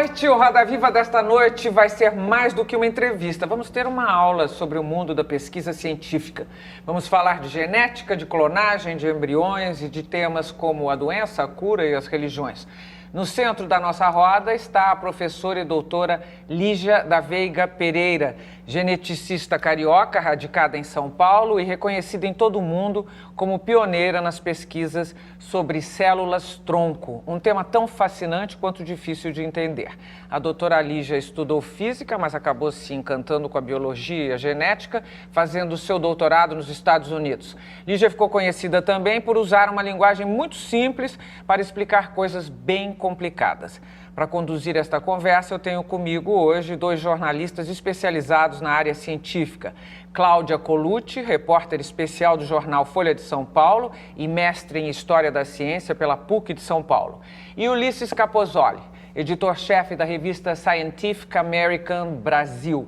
noite. O Roda Viva desta noite vai ser mais do que uma entrevista. Vamos ter uma aula sobre o mundo da pesquisa científica. Vamos falar de genética, de clonagem, de embriões e de temas como a doença, a cura e as religiões. No centro da nossa roda está a professora e doutora Lígia da Veiga Pereira, geneticista carioca, radicada em São Paulo e reconhecida em todo o mundo como pioneira nas pesquisas sobre células-tronco, um tema tão fascinante quanto difícil de entender. A doutora Lígia estudou física, mas acabou se encantando com a biologia e a genética, fazendo seu doutorado nos Estados Unidos. Lígia ficou conhecida também por usar uma linguagem muito simples para explicar coisas bem complicadas. Para conduzir esta conversa, eu tenho comigo hoje dois jornalistas especializados na área científica. Cláudia Colucci, repórter especial do jornal Folha de São Paulo e mestre em História da Ciência pela PUC de São Paulo. E Ulisses Capozoli, editor-chefe da revista Scientific American Brasil.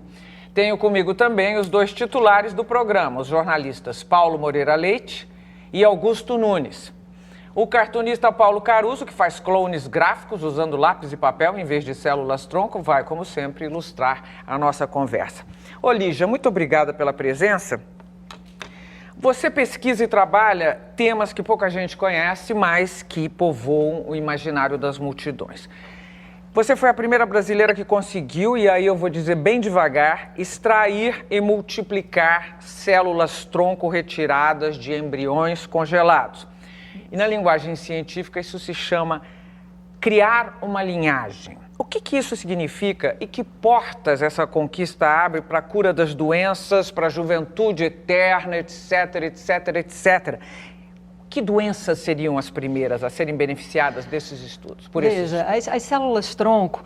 Tenho comigo também os dois titulares do programa, os jornalistas Paulo Moreira Leite e Augusto Nunes. O cartunista Paulo Caruso, que faz clones gráficos usando lápis e papel em vez de células-tronco, vai, como sempre, ilustrar a nossa conversa. Ô Lígia, muito obrigada pela presença. Você pesquisa e trabalha temas que pouca gente conhece, mas que povoam o imaginário das multidões. Você foi a primeira brasileira que conseguiu, e aí eu vou dizer bem devagar, extrair e multiplicar células-tronco retiradas de embriões congelados. E na linguagem científica isso se chama criar uma linhagem. O que isso significa e que portas essa conquista abre para a cura das doenças, para a juventude eterna, etc, etc, etc? Que doenças seriam as primeiras a serem beneficiadas desses estudos? Veja, as células-tronco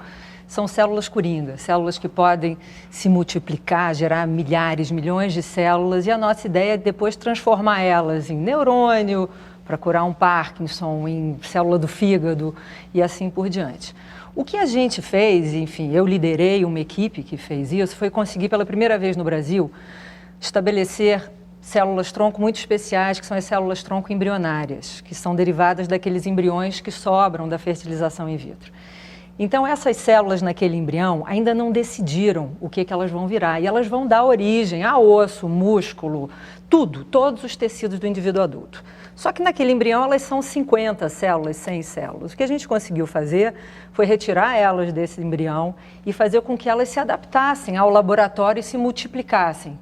são células coringa, células que podem se multiplicar, gerar milhares, milhões de células, e a nossa ideia é depois transformar elas em neurônio, para curar um Parkinson, em célula do fígado e assim por diante. O que a gente fez, enfim, eu liderei uma equipe que fez isso, foi conseguir pela primeira vez no Brasil estabelecer células-tronco muito especiais, que são as células-tronco embrionárias, que são derivadas daqueles embriões que sobram da fertilização in vitro. Então, essas células naquele embrião ainda não decidiram o que elas vão virar, e elas vão dar origem a osso, músculo, tudo, todos os tecidos do indivíduo adulto. Só que naquele embrião elas são 50 células, 100 células. O que a gente conseguiu fazer foi retirar elas desse embrião e fazer com que elas se adaptassem ao laboratório e se multiplicassem.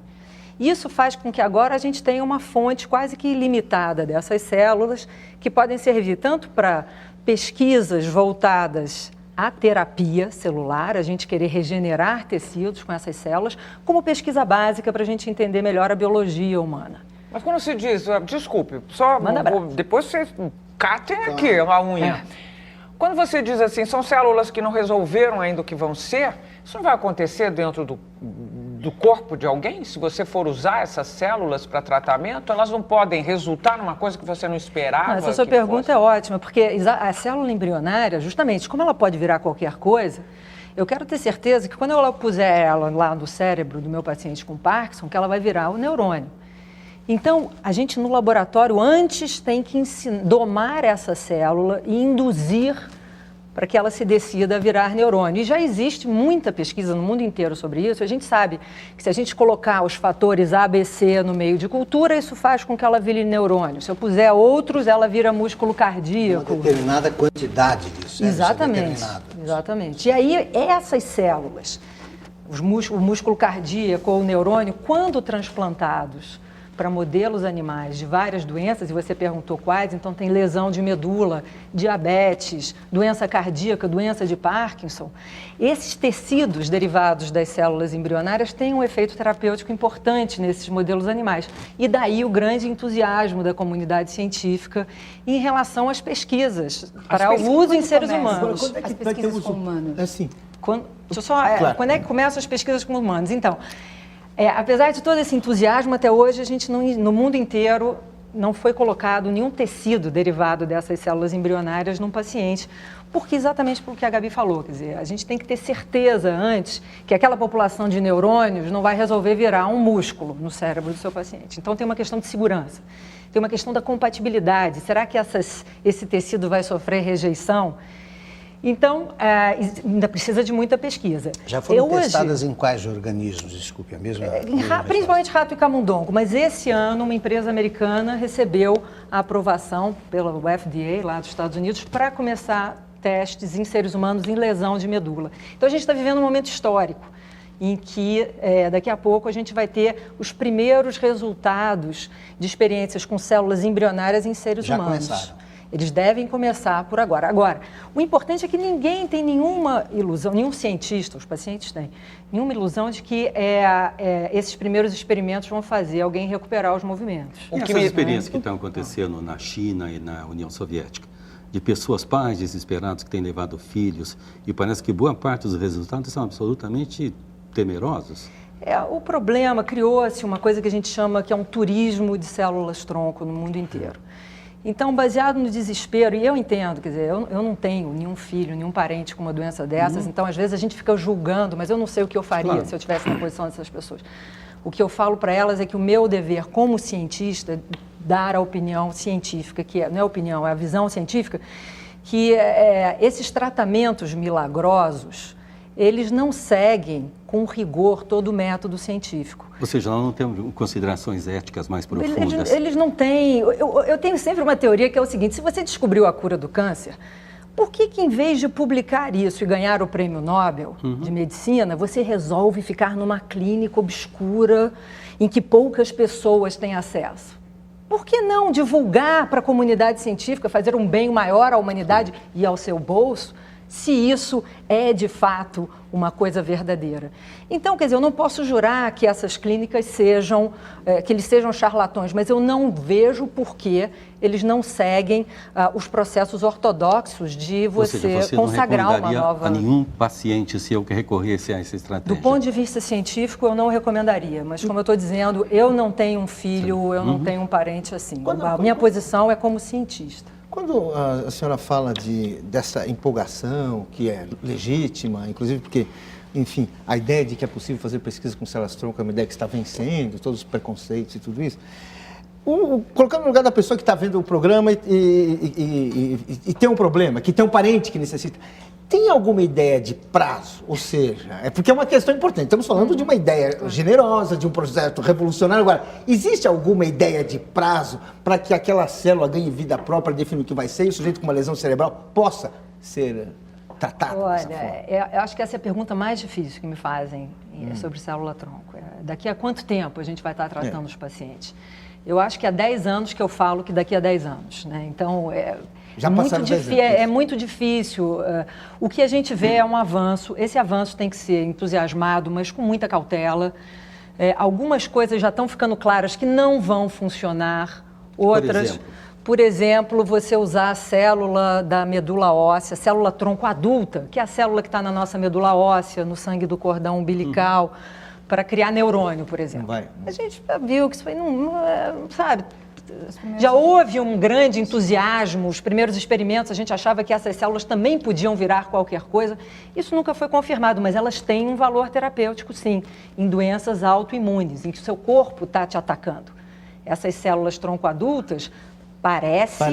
Isso faz com que agora a gente tenha uma fonte quase que ilimitada dessas células, que podem servir tanto para pesquisas voltadas à terapia celular, a gente querer regenerar tecidos com essas células, como pesquisa básica para a gente entender melhor a biologia humana. Mas quando se diz, desculpe, só depois você catem aqui a unha. Quando você diz assim, são células que não resolveram ainda o que vão ser, isso não vai acontecer dentro do corpo de alguém? Se você for usar essas células para tratamento, elas não podem resultar numa coisa que você não esperava? Essa sua pergunta é ótima, porque a célula embrionária, justamente, como ela pode virar qualquer coisa, eu quero ter certeza que quando eu puser ela lá no cérebro do meu paciente com Parkinson, que ela vai virar o neurônio. Então, a gente no laboratório antes tem que domar essa célula e induzir para que ela se decida a virar neurônio. E já existe muita pesquisa no mundo inteiro sobre isso. A gente sabe que se a gente colocar os fatores A, B, C no meio de cultura, isso faz com que ela vire neurônio. Se eu puser outros, ela vira músculo cardíaco. Uma determinada quantidade disso. Exatamente, exatamente. E aí, essas células, o músculo cardíaco ou o neurônio, quando transplantados para modelos animais de várias doenças, e você perguntou quais, então tem lesão de medula, diabetes, doença cardíaca, doença de Parkinson. Esses tecidos derivados das células embrionárias têm um efeito terapêutico importante nesses modelos animais. E daí o grande entusiasmo da comunidade científica em relação às pesquisas para o uso em seres humanos. Quando é que vai ter uso humano? Assim. Quando é que começam as pesquisas com humanos? Então, apesar de todo esse entusiasmo, até hoje, a gente no mundo inteiro não foi colocado nenhum tecido derivado dessas células embrionárias num paciente, porque exatamente pelo que a Gabi falou, quer dizer, a gente tem que ter certeza antes que aquela população de neurônios não vai resolver virar um músculo no cérebro do seu paciente. Então tem uma questão de segurança, tem uma questão da compatibilidade, será que esse tecido vai sofrer rejeição? Então, ainda precisa de muita pesquisa. Já foram testadas em quais organismos? Desculpe, a mesma... Principalmente rato e camundongo, mas esse ano uma empresa americana recebeu a aprovação pela FDA, lá dos Estados Unidos, para começar testes em seres humanos em lesão de medula. Então, a gente está vivendo um momento histórico em que daqui a pouco a gente vai ter os primeiros resultados de experiências com células embrionárias em seres humanos. Já começaram. Eles devem começar por agora. Agora, o importante é que ninguém tem nenhuma ilusão, nenhum cientista, os pacientes têm, nenhuma ilusão de que esses primeiros experimentos vão fazer alguém recuperar os movimentos. E essas experiências que estão acontecendo na China e na União Soviética, de pessoas, pais desesperados que têm levado filhos, e parece que boa parte dos resultados são absolutamente temerosos. O problema, criou-se uma coisa que a gente chama que é um turismo de células-tronco no mundo inteiro. Então, baseado no desespero, e eu entendo, quer dizer, eu não tenho nenhum filho, nenhum parente com uma doença dessas, então, às vezes, a gente fica julgando, mas eu não sei o que eu faria se eu estivesse na posição dessas pessoas. O que eu falo para elas é que o meu dever como cientista é dar a opinião científica, que não é opinião, é a visão científica, que esses tratamentos milagrosos, eles não seguem com rigor todo o método científico. Ou seja, nós não temos considerações éticas mais profundas. Eles não têm... Eu tenho sempre uma teoria que é o seguinte, se você descobriu a cura do câncer, por que em vez de publicar isso e ganhar o prêmio Nobel de Medicina, você resolve ficar numa clínica obscura em que poucas pessoas têm acesso? Por que não divulgar para a comunidade científica, fazer um bem maior à humanidade e ao seu bolso, se isso é, de fato, uma coisa verdadeira? Então, quer dizer, eu não posso jurar que essas clínicas sejam, que eles sejam charlatões, mas eu não vejo por que eles não seguem os processos ortodoxos de você consagrar uma nova... a nenhum paciente se eu recorresse a essa estratégia? Do ponto de vista científico, eu não recomendaria, mas como eu estou dizendo, eu não tenho um filho, eu não tenho um parente assim. A minha posição é como cientista. Quando a senhora fala dessa empolgação, que é legítima, inclusive porque, enfim, a ideia de que é possível fazer pesquisa com células-tronco é uma ideia que está vencendo, todos os preconceitos e tudo isso, colocando no lugar da pessoa que está vendo o programa e tem um problema, que tem um parente que necessita, tem alguma ideia de prazo? Ou seja, porque é uma questão importante. Estamos falando de uma ideia generosa, de um projeto revolucionário. Agora, existe alguma ideia de prazo para que aquela célula ganhe vida própria, define o que vai ser, e o sujeito com uma lesão cerebral possa ser tratado dessa forma? Eu acho que essa é a pergunta mais difícil que me fazem sobre célula-tronco. Daqui a quanto tempo a gente vai estar tratando os pacientes? Eu acho que há 10 anos que eu falo que daqui a 10 anos, né? Então, é muito difícil. O que a gente vê é um avanço. Esse avanço tem que ser entusiasmado, mas com muita cautela. Algumas coisas já estão ficando claras que não vão funcionar. Outras, por exemplo, você usar a célula da medula óssea, célula tronco adulta, que é a célula que está na nossa medula óssea, no sangue do cordão umbilical, para criar neurônio, por exemplo. A gente viu que isso foi, sabe... Já houve um grande entusiasmo, os primeiros experimentos, a gente achava que essas células também podiam virar qualquer coisa. Isso nunca foi confirmado, mas elas têm um valor terapêutico, sim, em doenças autoimunes, em que o seu corpo está te atacando. Essas células tronco adultas, parece,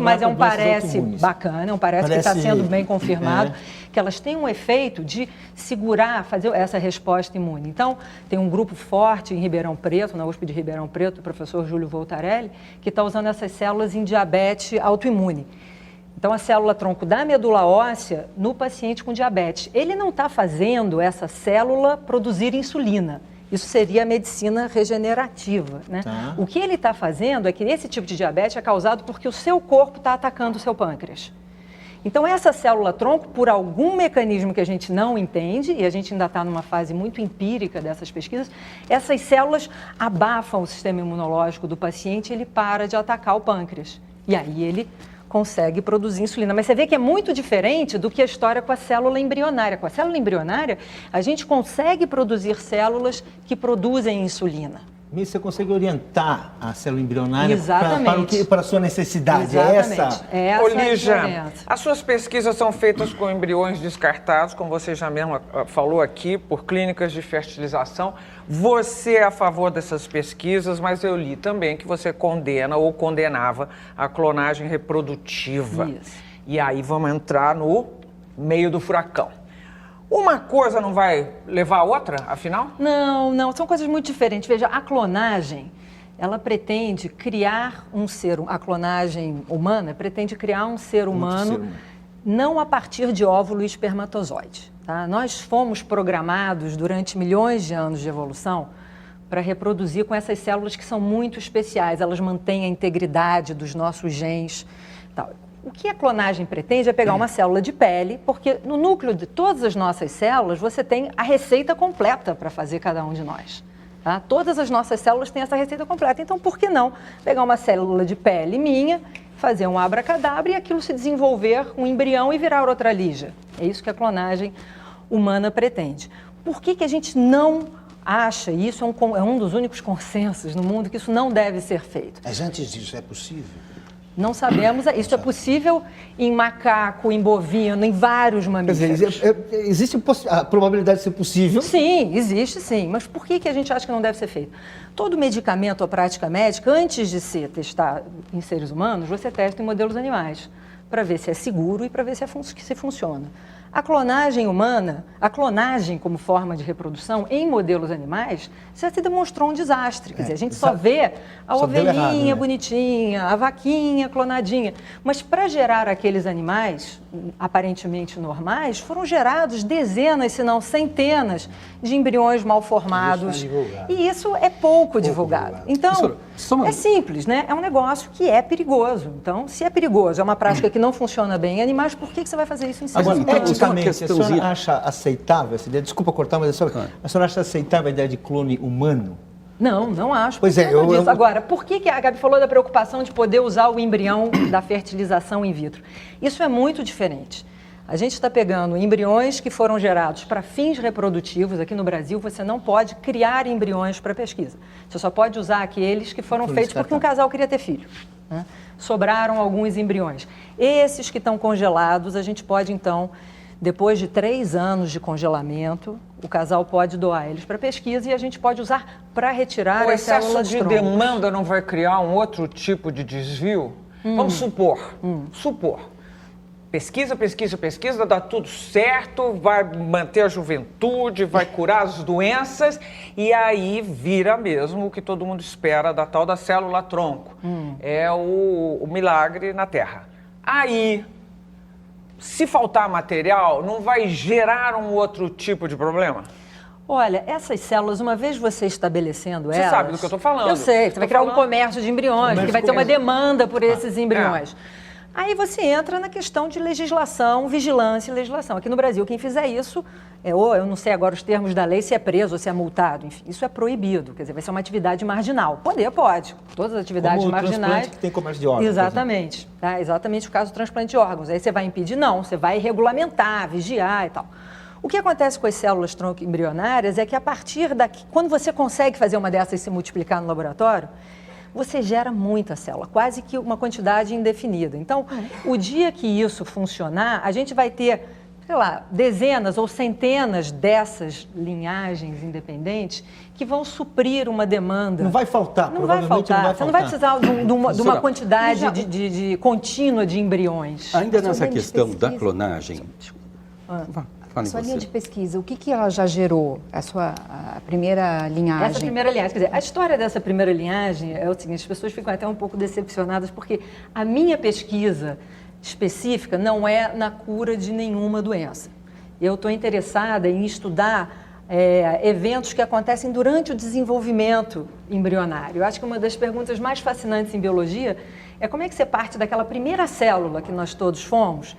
mas é um parece bacana, é um parece que está sendo bem confirmado, que elas têm um efeito de segurar, fazer essa resposta imune. Então, tem um grupo forte em Ribeirão Preto, na USP de Ribeirão Preto, o professor Júlio Voltarelli, que está usando essas células em diabetes autoimune. Então, a célula-tronco da medula óssea no paciente com diabetes. Ele não está fazendo essa célula produzir insulina. Isso seria a medicina regenerativa, né? O que ele está fazendo é que esse tipo de diabetes é causado porque o seu corpo está atacando o seu pâncreas. Então, essa célula-tronco, por algum mecanismo que a gente não entende, e a gente ainda está numa fase muito empírica dessas pesquisas, essas células abafam o sistema imunológico do paciente e ele para de atacar o pâncreas. E aí ele consegue produzir insulina. Mas você vê que é muito diferente do que a história com a célula embrionária. Com a célula embrionária, a gente consegue produzir células que produzem insulina. Você consegue orientar a célula embrionária para a sua necessidade. Exatamente. Lígia, as suas pesquisas são feitas com embriões descartados, como você já mesmo falou aqui, por clínicas de fertilização. Você é a favor dessas pesquisas, mas eu li também que você condena ou condenava a clonagem reprodutiva. Isso. E aí vamos entrar no meio do furacão. Uma coisa não vai levar a outra, afinal? Não, são coisas muito diferentes. Veja, a clonagem, ela pretende criar a clonagem humana pretende criar um ser humano não a partir de óvulo e espermatozoide. Tá? Nós fomos programados durante milhões de anos de evolução para reproduzir com essas células que são muito especiais, elas mantêm a integridade dos nossos genes. Tal. O que a clonagem pretende é pegar uma célula de pele, porque no núcleo de todas as nossas células você tem a receita completa para fazer cada um de nós. Tá? Todas as nossas células têm essa receita completa, então por que não pegar uma célula de pele minha, fazer um abracadabra e aquilo se desenvolver um embrião e virar outra lígia? É isso que a clonagem humana pretende. Por que a gente não acha, e isso é um dos únicos consensos no mundo, que isso não deve ser feito? Mas antes disso, é possível? Não sabemos, isso é possível em macaco, em bovino, em vários mamíferos. Quer dizer, existe a probabilidade de ser possível? Sim, existe sim, mas por que a gente acha que não deve ser feito? Todo medicamento ou prática médica, antes de ser testado em seres humanos, você testa em modelos animais, para ver se é seguro e para ver se funciona. A clonagem humana, a clonagem como forma de reprodução em modelos animais, já se demonstrou um desastre. Quer dizer, a gente só vê a ovelhinha bonitinha, a vaquinha clonadinha. Mas para gerar aqueles animais aparentemente normais, foram gerados dezenas, se não centenas, de embriões mal formados. E isso é pouco divulgado. Então, é simples, né? É um negócio que é perigoso. Então, se é perigoso, é uma prática que não funciona bem em animais, por que você vai fazer isso em seres humanos? Eticamente, a senhora acha aceitável essa ideia? Desculpa cortar, mas a senhora acha aceitável a ideia de clone humano? Não acho. Pois é, Agora, por que a Gabi falou da preocupação de poder usar o embrião da fertilização in vitro? Isso é muito diferente. A gente está pegando embriões que foram gerados para fins reprodutivos. Aqui no Brasil, você não pode criar embriões para pesquisa. Você só pode usar aqueles que foram feitos porque um casal queria ter filho. Né? Sobraram alguns embriões. Esses que estão congelados, a gente pode, então, depois de 3 anos de congelamento, o casal pode doar eles para pesquisa e a gente pode usar para retirar as células tronco. O excesso de demanda não vai criar um outro tipo de desvio? Vamos supor. Pesquisa, dá tudo certo, vai manter a juventude, vai curar as doenças e aí vira mesmo o que todo mundo espera da tal da célula tronco. É o milagre na Terra. Aí, se faltar material, não vai gerar um outro tipo de problema? Olha, essas células, uma vez você estabelecendo elas... Você sabe do que eu estou falando. Eu sei, você vai criar um comércio de embriões, porque vai ter uma demanda por esses embriões. Aí você entra na questão de legislação, vigilância e legislação. Aqui no Brasil, quem fizer isso, eu não sei agora os termos da lei, se é preso ou se é multado, enfim, isso é proibido, quer dizer, vai ser uma atividade marginal. Pode, todas as atividades como marginais... Como o transplante que tem comércio de órgãos. Exatamente, tá? Exatamente o caso do transplante de órgãos. Aí você vai impedir? Não, você vai regulamentar, vigiar e tal. O que acontece com as células tronco embrionárias é que a partir daqui, quando você consegue fazer uma dessas se multiplicar no laboratório, você gera muita célula, quase que uma quantidade indefinida. Então, o dia que isso funcionar, a gente vai ter, sei lá, dezenas ou centenas dessas linhagens independentes que vão suprir uma demanda. Não vai faltar, não vai faltar. Você não vai precisar de uma quantidade de contínua de embriões. Ainda nessa questão da clonagem... A sua linha de pesquisa, o que ela já gerou? A primeira linhagem? Essa primeira linhagem, quer dizer, a história dessa primeira linhagem é o seguinte, as pessoas ficam até um pouco decepcionadas porque a minha pesquisa específica não é na cura de nenhuma doença. Eu estou interessada em estudar eventos que acontecem durante o desenvolvimento embrionário. Eu acho que uma das perguntas mais fascinantes em biologia é como é que você parte daquela primeira célula que nós todos fomos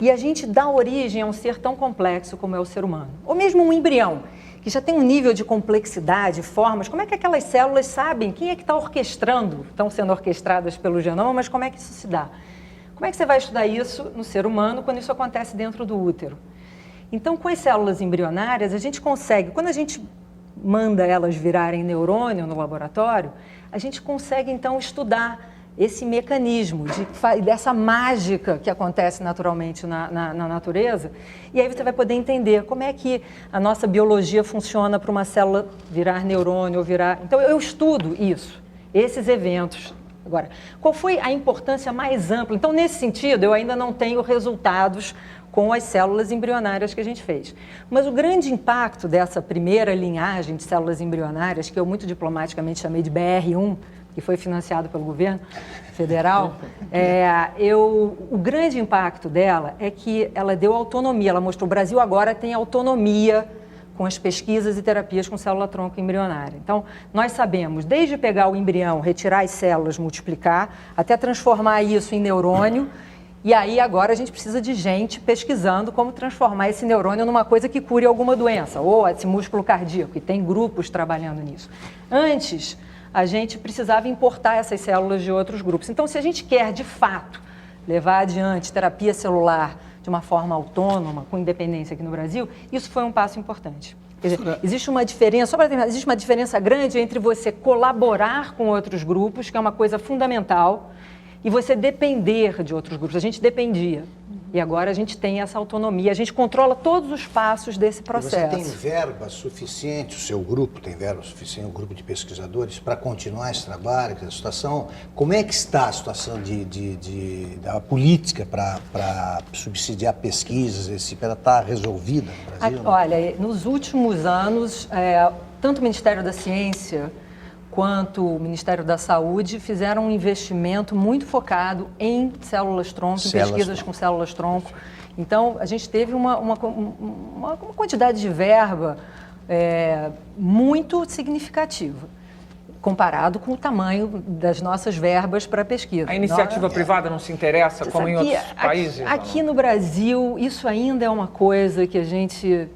e a gente dá origem a um ser tão complexo como é o ser humano. Ou mesmo um embrião, que já tem um nível de complexidade, formas. Como é que aquelas células sabem quem é que está orquestrando? Estão sendo orquestradas pelo genoma, mas como é que isso se dá? Como é que você vai estudar isso no ser humano quando isso acontece dentro do útero? Então, com as células embrionárias, a gente consegue, quando a gente manda elas virarem neurônio no laboratório, a gente consegue, então, estudar esse mecanismo dessa mágica que acontece naturalmente na natureza, e aí você vai poder entender como é que a nossa biologia funciona para uma célula virar neurônio ou virar... Então, eu estudo isso, esses eventos Agora, qual foi a importância mais ampla? Então, nesse sentido, eu ainda não tenho resultados com as células embrionárias que a gente fez. Mas o grande impacto dessa primeira linhagem de células embrionárias, que eu muito diplomaticamente chamei de BR1, que foi financiado pelo governo federal, o grande impacto dela é que ela deu autonomia, ela mostrou que o Brasil agora tem autonomia com as pesquisas e terapias com célula-tronco embrionária. Então, nós sabemos, desde pegar o embrião, retirar as células, multiplicar, até transformar isso em neurônio, e aí agora a gente precisa de gente pesquisando como transformar esse neurônio numa coisa que cure alguma doença, ou esse músculo cardíaco, e tem grupos trabalhando nisso. Antes, a gente precisava importar essas células de outros grupos. Então, se a gente quer, de fato, levar adiante terapia celular de uma forma autônoma, com independência aqui no Brasil, isso foi um passo importante. Quer dizer, existe uma diferença, só para terminar, existe uma diferença grande entre você colaborar com outros grupos, que é uma coisa fundamental, e você depender de outros grupos. A gente dependia. E agora a gente tem essa autonomia, a gente controla todos os passos desse processo. E você tem verba suficiente, o seu grupo tem verba suficiente, o grupo de pesquisadores, para continuar esse trabalho, a situação? Como é que está a situação da política para subsidiar pesquisas? Ela está resolvida no Brasil? Olha, nos últimos anos, tanto o Ministério da Ciência quanto o Ministério da Saúde fizeram um investimento muito focado em células-tronco, em pesquisas com células-tronco. Então, a gente teve uma quantidade de verba muito significativa, comparado com o tamanho das nossas verbas para pesquisa. A iniciativa privada não se interessa, como em outros países? Aqui no Brasil, isso ainda é uma coisa que a gente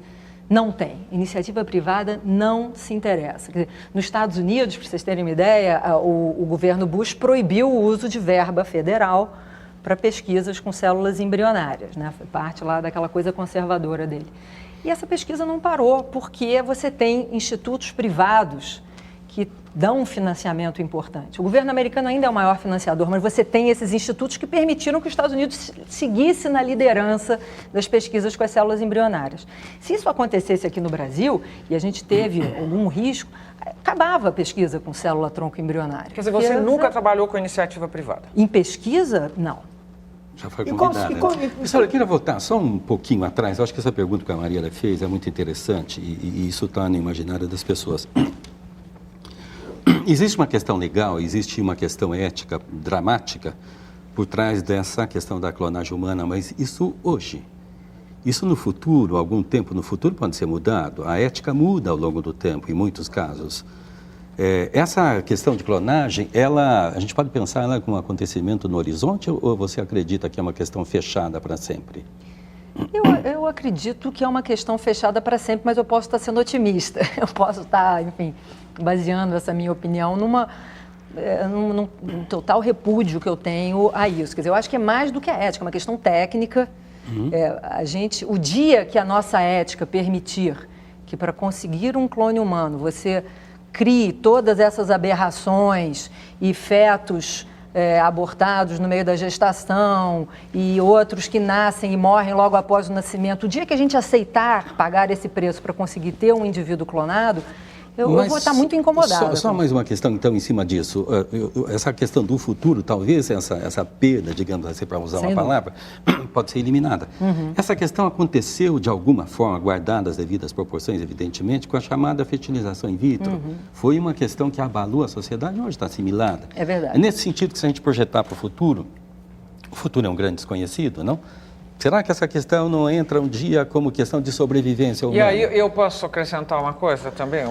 não tem. Iniciativa privada não se interessa. Quer dizer, nos Estados Unidos, para vocês terem uma ideia, o governo Bush proibiu o uso de verba federal para pesquisas com células embrionárias, né? Foi parte lá daquela coisa conservadora dele. E essa pesquisa não parou, porque você tem institutos privados que dão um financiamento importante. O governo americano ainda é o maior financiador, mas você tem esses institutos que permitiram que os Estados Unidos seguisse na liderança das pesquisas com as células embrionárias. Se isso acontecesse aqui no Brasil, e a gente teve algum risco, acabava a pesquisa com célula-tronco embrionária. Quer dizer, você nunca trabalhou com iniciativa privada? Em pesquisa, não. Já foi convidada. Eu queria voltar só um pouquinho atrás. Eu acho que essa pergunta que a Mariela fez é muito interessante e isso está no imaginário das pessoas. Existe uma questão legal, existe uma questão ética dramática por trás dessa questão da clonagem humana, mas isso hoje, isso no futuro, algum tempo no futuro pode ser mudado. A ética muda ao longo do tempo, em muitos casos. Essa questão de clonagem, a gente pode pensar ela como um acontecimento no horizonte ou você acredita que é uma questão fechada para sempre? Eu acredito que é uma questão fechada para sempre, mas eu posso estar sendo otimista. Eu posso estar, enfim, baseando essa minha opinião num total repúdio que eu tenho a isso. Quer dizer, eu acho que é mais do que a ética, é uma questão técnica. O dia que a nossa ética permitir que para conseguir um clone humano você crie todas essas aberrações e fetos abortados no meio da gestação e outros que nascem e morrem logo após o nascimento, o dia que a gente aceitar pagar esse preço para conseguir ter um indivíduo clonado, eu vou estar muito incomodada. Só mais uma questão, então, em cima disso. Essa questão do futuro, talvez essa perda, digamos assim, para usar uma palavra, pode ser eliminada. Essa questão aconteceu de alguma forma, guardadas as devidas proporções, evidentemente, com a chamada fertilização in vitro. Foi uma questão que abalou a sociedade e hoje está assimilada. É verdade. É nesse sentido que, se a gente projetar para o futuro é um grande desconhecido, não? Será que essa questão não entra um dia como questão de sobrevivência humana? E aí eu posso acrescentar uma coisa também,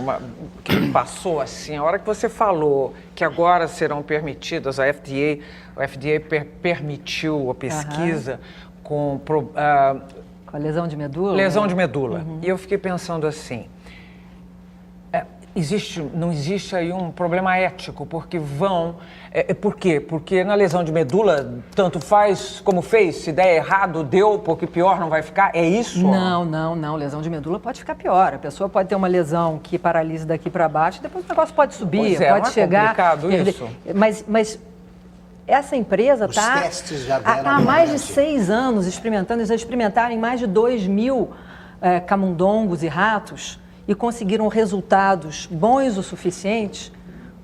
que me passou assim, a hora que você falou que agora serão permitidas, o FDA permitiu a pesquisa com a lesão de medula? Lesão de medula. E eu fiquei pensando assim, não existe aí um problema ético, porque por quê? Porque na lesão de medula, tanto faz como fez, se der errado, deu, porque pior não vai ficar, é isso? Não, lesão de medula pode ficar pior, a pessoa pode ter uma lesão que paralisa daqui para baixo, depois o negócio pode subir, pode chegar... É complicado isso. Mas essa empresa está há mais de 6 anos experimentando, eles já experimentaram em mais de 2.000 camundongos e ratos, e conseguiram resultados bons o suficiente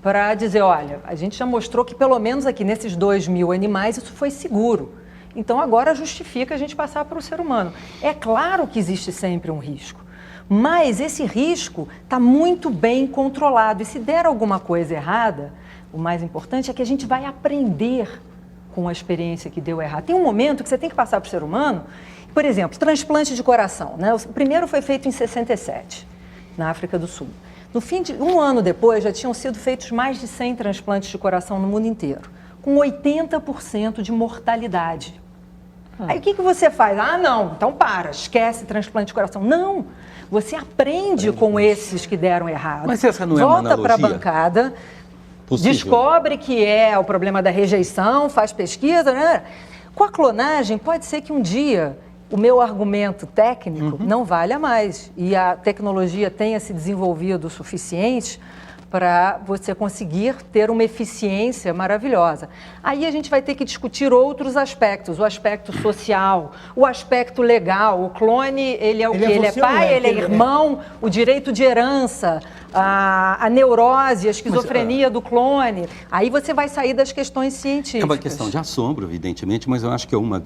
para dizer, olha, a gente já mostrou que pelo menos aqui nesses 2.000 animais isso foi seguro. Então agora justifica a gente passar para o ser humano. É claro que existe sempre um risco, mas esse risco está muito bem controlado. E se der alguma coisa errada, o mais importante é que a gente vai aprender com a experiência que deu errado. Tem um momento que você tem que passar para o ser humano, por exemplo, transplante de coração, né? O primeiro foi feito em 67, na África do Sul. No fim de um ano depois, já tinham sido feitos mais de 100 transplantes de coração no mundo inteiro, com 80% de mortalidade. Aí o que você faz? Ah, não, então esquece transplante de coração. Não, você aprende com esses que deram errado. Mas essa não é uma analogia? Volta para a bancada, possível. Descobre que é o problema da rejeição, faz pesquisa, né? Com a clonagem, pode ser que um dia o meu argumento técnico não valha mais e a tecnologia tenha se desenvolvido o suficiente para você conseguir ter uma eficiência maravilhosa. Aí a gente vai ter que discutir outros aspectos, o aspecto social, o aspecto legal. O clone, ele é o quê? Ele é pai, ele é irmão, o direito de herança, a neurose, a esquizofrenia do clone. Aí você vai sair das questões científicas. É uma questão de assombro, evidentemente, mas eu acho que é uma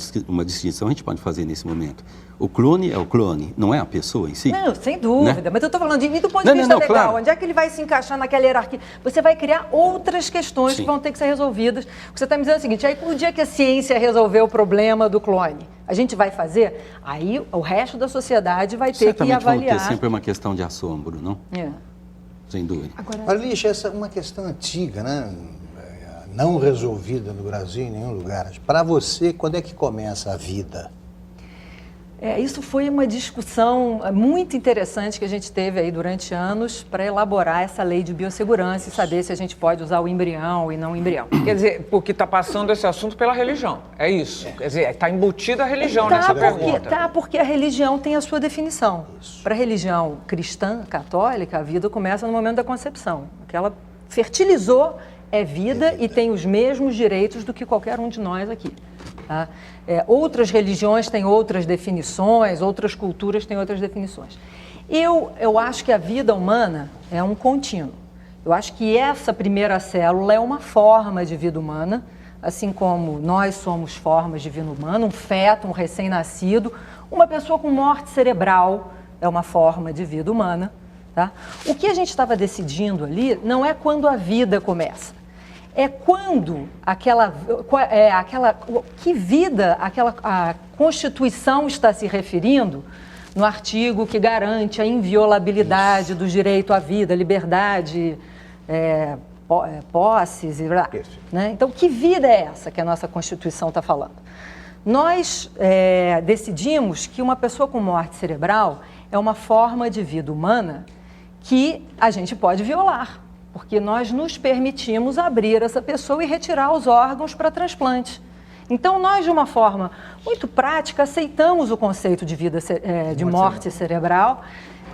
distinção que a gente pode fazer nesse momento. O clone é o clone, não é a pessoa em si. Não, sem dúvida. Né? Mas eu estou falando do ponto de vista legal. Claro. Onde é que ele vai se encaixar naquela hierarquia? Você vai criar outras questões que vão ter que ser resolvidas. O que você está me dizendo é o seguinte, aí o dia que a ciência resolver o problema do clone, a gente vai fazer, aí o resto da sociedade vai ter que avaliar. Vão ter sempre uma questão de assombro, não? É. Sem dúvida. Agora, Lígia, essa é uma questão antiga, né? Não resolvida no Brasil em nenhum lugar. Para você, quando é que começa a vida? Isso foi uma discussão muito interessante que a gente teve aí durante anos para elaborar essa lei de biossegurança e saber se a gente pode usar o embrião e não o embrião. Quer dizer, porque está passando esse assunto pela religião, é isso? Quer dizer, está embutida a religião nessa pergunta. Porque a religião tem a sua definição. Para a religião cristã, católica, a vida começa no momento da concepção. O que ela fertilizou é vida e tem os mesmos direitos do que qualquer um de nós aqui. Tá? Outras religiões têm outras definições, outras culturas têm outras definições. Eu acho que a vida humana é um contínuo. Eu acho que essa primeira célula é uma forma de vida humana, assim como nós somos formas de vida humana, um feto, um recém-nascido, uma pessoa com morte cerebral é uma forma de vida humana. Tá? O que a gente estava decidindo ali não é quando a vida começa. É quando que vida a Constituição está se referindo no artigo que garante a inviolabilidade do direito à vida, liberdade, posses, né? Então, que vida é essa que a nossa Constituição está falando? Nós decidimos que uma pessoa com morte cerebral é uma forma de vida humana que a gente pode violar. Porque nós nos permitimos abrir essa pessoa e retirar os órgãos para transplante. Então, nós, de uma forma muito prática, aceitamos o conceito de vida, de morte cerebral,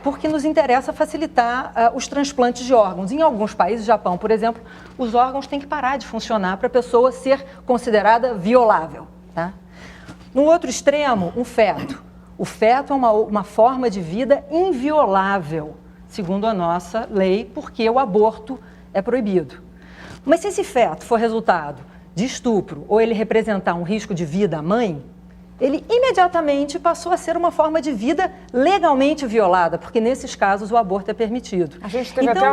porque nos interessa facilitar os transplantes de órgãos. Em alguns países, Japão, por exemplo, os órgãos têm que parar de funcionar para a pessoa ser considerada violável. Tá? No outro extremo, um feto. O feto é uma forma de vida inviolável, segundo a nossa lei, porque o aborto é proibido. Mas se esse feto for resultado de estupro ou ele representar um risco de vida à mãe, ele imediatamente passou a ser uma forma de vida legalmente violada, porque nesses casos o aborto é permitido. A gente teve até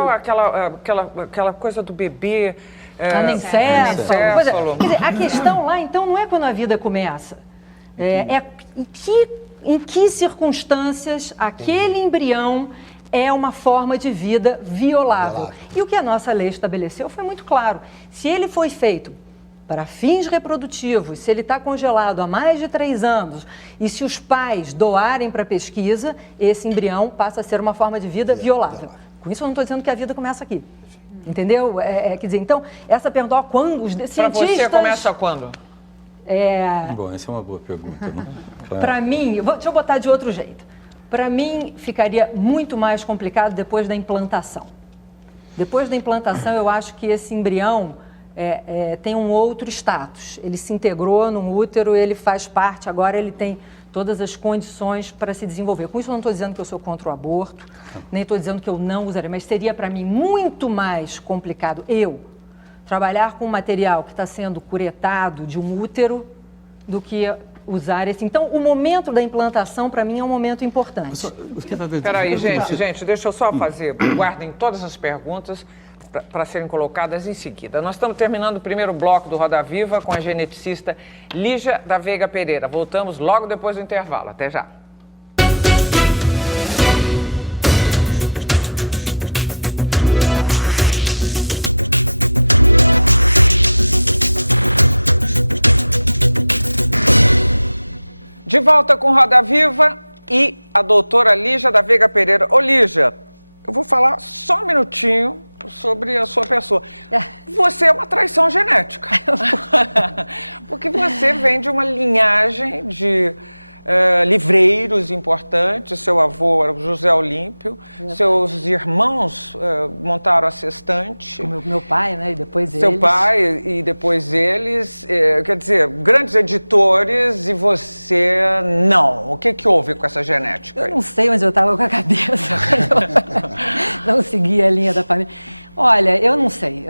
aquela coisa do bebê... anencefalo. Quer dizer, a questão lá, então, não é quando a vida começa. Em que circunstâncias aquele embrião é uma forma de vida violável. E o que a nossa lei estabeleceu foi muito claro. Se ele foi feito para fins reprodutivos, se ele está congelado há mais de 3 anos e se os pais doarem para pesquisa, esse embrião passa a ser uma forma de vida violável. Com isso eu não estou dizendo que a vida começa aqui. Entendeu? Quer dizer, então, essa pergunta, quando os cientistas... Para você começa quando? Bom, essa é uma boa pergunta, né? Claro. Para mim, deixa eu botar de outro jeito. Para mim, ficaria muito mais complicado depois da implantação. Depois da implantação, eu acho que esse embrião tem um outro status. Ele se integrou num útero, ele faz parte, agora ele tem todas as condições para se desenvolver. Com isso eu não estou dizendo que eu sou contra o aborto, nem estou dizendo que eu não usaria, mas seria para mim muito mais complicado trabalhar com um material que está sendo curetado de um útero do que usar esse. Então, o momento da implantação, para mim, é um momento importante. Espera aí, gente, deixa eu só fazer. Guardem todas as perguntas para serem colocadas em seguida. Nós estamos terminando o primeiro bloco do Roda Viva com a geneticista Lígia da Veiga Pereira. Voltamos logo depois do intervalo. Até já. De volta com Roda Viva e a doutora Lígia da Veiga Pereira. Ô, Lígia, eu vou falar só um minutinho sobre a sua pessoa. Você é uma traição genética. Porque você vem de uma linhagem de livreiros importantes. Seu avô era o José Olímpio. Seus irmãos montaram a Sextante. Meu pai, né? E depois eles. Seu pai e depois eles. Quer dizer, grandes editores e você não. O que houve com essa genética? Eu não sei, mas eu estava com a cabeça. Não seguia a linha da família. Olha, eu não sei.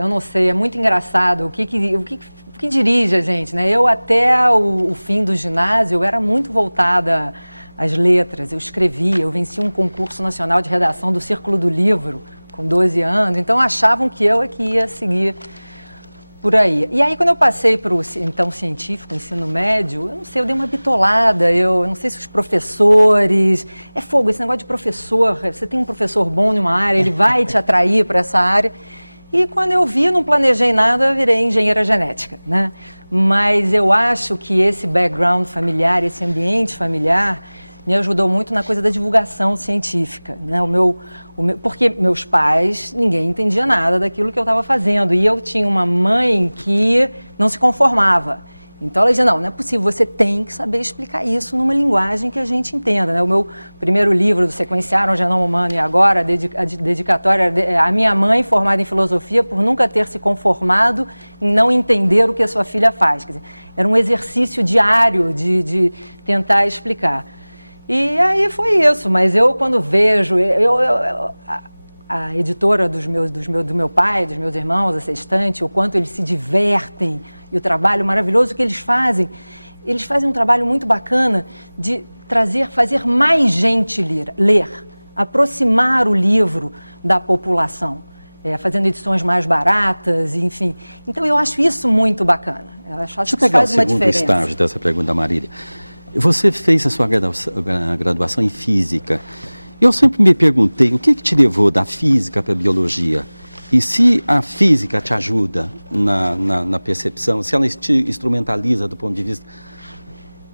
É muito engraçado o que dirige a gente, né? Eu até o fim do ginásio, eu era muito voltada às letras, eu escrevia, eu venci um concurso nacional de redação do Círculo do Livro com 12 anos, então achavam que eu é que ia seguir por aí. E aí quando eu passei para o então científico, ensino médio, eu não sei, eu dei uma bitolada, eu não sei se os professores... É fogo, esse negócio de professor, você tem um professor bom numa área, ele vai te atrair para essa área... E quando eu vi, não planejei nada, virei engenheira genética, né? Mas eu acho que esse background familiar, esse ambiente familiar, me ajudou muito na coisa da divulgação científica, né? Porque meus pais, ninguém entendia nada daquilo que eu estava fazendo. E eu tinha uma mãe que não se conformava. Então ela dizia, não é possível, você tem que saber explicar isso numa linguagem que a gente entenda, né? O meu primeiro livro do Sequenciaram o Genoma Humano e Agora, a dedicatória à minha mãe, formada em filosofia, por nunca ter se conformado em não entender o que a sua filha faz. Quer dizer, era um exercício diário de tentar explicar. E aí foi isso, mas eu quando vejo... A editora do meu pai, dos meus irmãos, a Sextante, o quanto eles se divertem e o trabalho maravilhoso que eles fazem um trabalho muito bacana de fazer mais gente ler, aproximar o livro da população, fazendo edições mais baratas, enfim. Então eu acho isso muito bacana. Eu acho Deixa que eu pegar faz uma o segundo diferença. estágio dessa pergunta da Marília. Você fez a sua graduação em física. Eu sempre me perguntei o que te levou da física para a biologia? E se a física te ajuda na percepção, se ela te instrumentaliza do ponto de vista...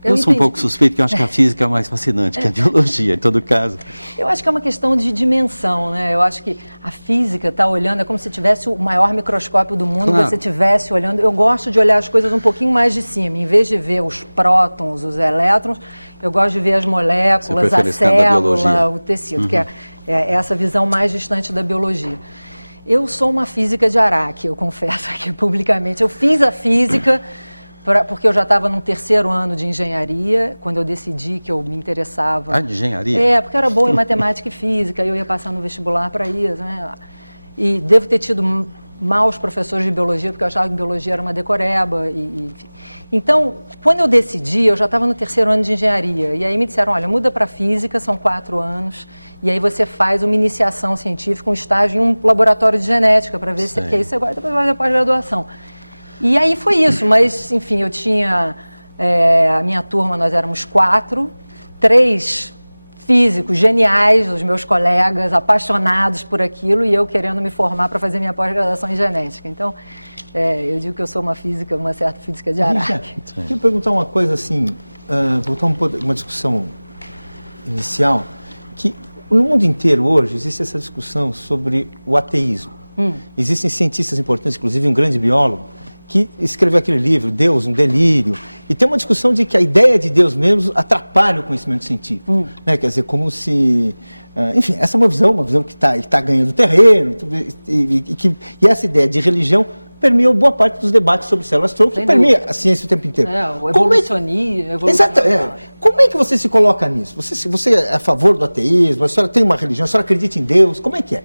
Eu sou um pouco suspeito, porque eu acho que a física é mais fascinante que a biologia, em todo caso. Eu acho que é uma questão de dimensão, né? Eu acho que a física está olhando, é como se tivesse o maior microscópio do mundo, claro. Você estivesse olhando... Eu gosto de olhar as coisas um pouquinho mais de cima, em vez de ver os prótons, os elétrons, eu gosto de ver as moléculas, a célula, o tecido, que é essa visão mais distante da biologia. Eu sou uma física de Araque, eu confesso aqui publicamente. Eu fiz a física... Porque eu já estava no terceiro ano de engenharia, quando eu decidi que eu me interessava... Ah, de engenharia? Porque eu era boa em matemática e física, eu ia passar no vestibular para isso, né? E devo ter tido maus professores de biologia, porque eu achava que biologia era uma decoreba, enfim. Então, quando eu decidi, eu já estava no terceiro ano de engenharia, e aí me disseram, olha, muda para física, são 4 anos, e aí você faz uma iniciação científica, um estágio em um laboratório de genética, para ver se... Porque aí você vai depois fazer a pós-graduação. E aí foi isso, mas, enfim, eu tinha, a minha turma, nós éramos 4, 3 físicos geniais, os meus colegas, apaixonados por aquilo, e eu querendo me formar para fazer minha pós-graduação em genética. Então, eu digo que eu sou uma certa física de Araque. Queria perguntar uma coisa assim, voltar um pouco uma discussão inicial, que no mundo inteiro hoje existe essa discussão sobre o ateísmo. Existem cientistas importantes, inclusive um grande biólogo, que escreveu aquele livro, Deus, um delírio, e tem uma discussão de que a ideia de Deus mesmo atrapalha o conhecimento científico, né? Quer dizer, como se... enfim, essa é uma visão que está ganhando terreno, e essa ideia de religião permeia boa parte dos debates sobre células-tronco, que permeia a ciência o tempo inteiro. O evolucionismo. Exato. Como é que você se coloca nisso? Você é a favor do ateísmo? A senhora tem uma religião? A senhora acredita em Deus? Como é que é?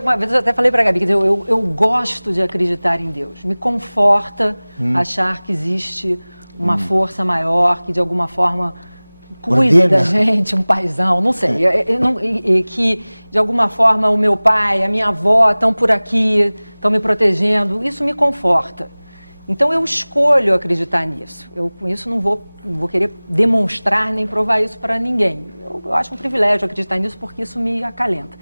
Uma vez eu até falei para a Gabi, quer dizer, eu gosto de acreditar em Deus. Me conforta achar que existe uma força maior que, de alguma forma, cuida da gente, um paizão, não sei. Que, de alguma forma, o meu pai, a minha avó estão por aqui, estão me protegendo. Isso me conforta. Então, eu escolho acreditar nisso. Eu, com isso, não vou querer demonstrar nem provar isso para ninguém. Eu acho um privilégio acreditar nisso porque isso me acalenta.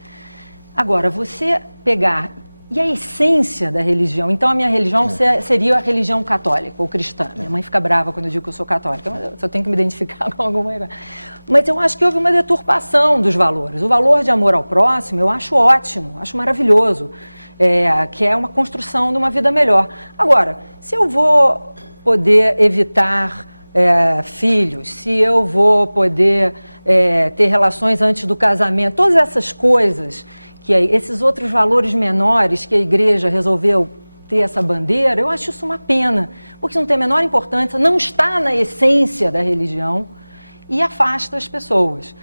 Agora, você pegar... E a essência da religião? Então, a minha religião seria a religião católica ou cristã. Minha mãe fica brava quando eu digo que eu sou católica, mas eu tenho que me identificar com alguma coisa. Mas eu acho que houve uma deturpação dos valores. O valor de amor ao próximo eu acho ótimo, acho maravilhoso, que é uma construção de uma vida melhor. Agora, se eu vou poder evitar filhos, se eu vou poder ter relações antes do casamento, todas essas coisas... que esses outros valores menores que a igreja resolveu ter essa bandeira, eu acho isso uma pena, porque isso não tem a menor importância, não está na essência da religião e afasta as pessoas.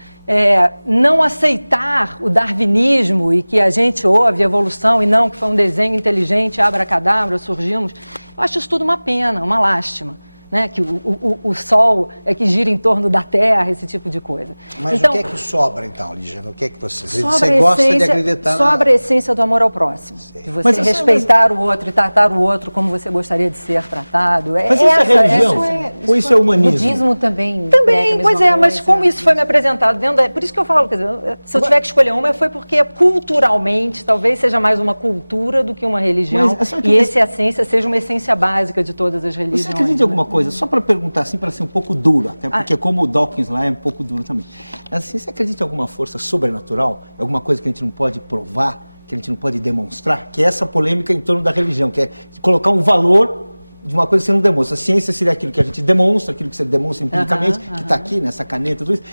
Não aceitar o darwinismo e que a gente ouve a evolução e não que foi um desenho inteligente, abracadabra, surgimos, eu acho isso tudo uma pena, uma lástima. Né, que o Sol é que gira em torno da Terra, esse tipo de coisa. Mas então, o que é que sobra, então, Lígia? O que é que você gosta de acreditar Sobra a essência do amor ao próximo. De você respeitar o outro e tratar o outro como você gostaria de ser tratado. Mas isso é religião? Ou isso é humanismo? O budismo também. Também, pois é, mas como isso foi me apresentado dentro por isso que eu falo, quer dizer, se eu tiver que escolher uma, foi porque culturalmente, talvez seja mais uma cultura do que uma religião, e essa essência seja uma essência básica de todas as religiões. Você acredita em alguma coisa? Só para perguntar assim, para ser um pouco duro, até porque como o Dawkins lá é um pouco duro também. Assim, você acredita em alguma força sobrenatural? Alguma coisa que a gente não pode provar, que a gente não pode demonstrar? Que é essa polêmica em torno da religião, que é colocar um valor de uma coisa que você não demonstra. A ciência seria aquilo que a gente demonstra, aquilo que você demonstra empiricamente, que está aqui nessa caneta, tudo isso.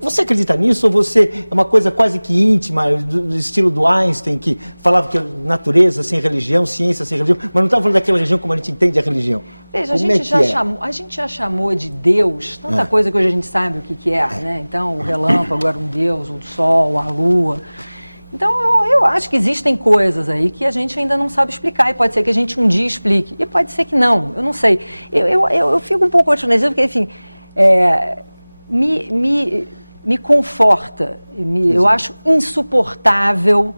Você acredita nisso ou você é uma coisa quase que íntima, do estilo do Einstein, que falava que natureza sem religião, ciência sem religião, mas não estava falando daquela religião como a gente entende a religião? Veja, a gente já chamou de Deus tanta coisa que hoje a gente sabe o que é, né? Então, o relâmpago era um Deus, o sol, a lua. Então, eu acho que existem coisas aí que a gente ainda não sabe explicar, e pode ser que a gente um dia explique, e pode ser que não, eu não sei. Eu fico um pouco otimista, porque, enfim, me conforta, eu acho insuportável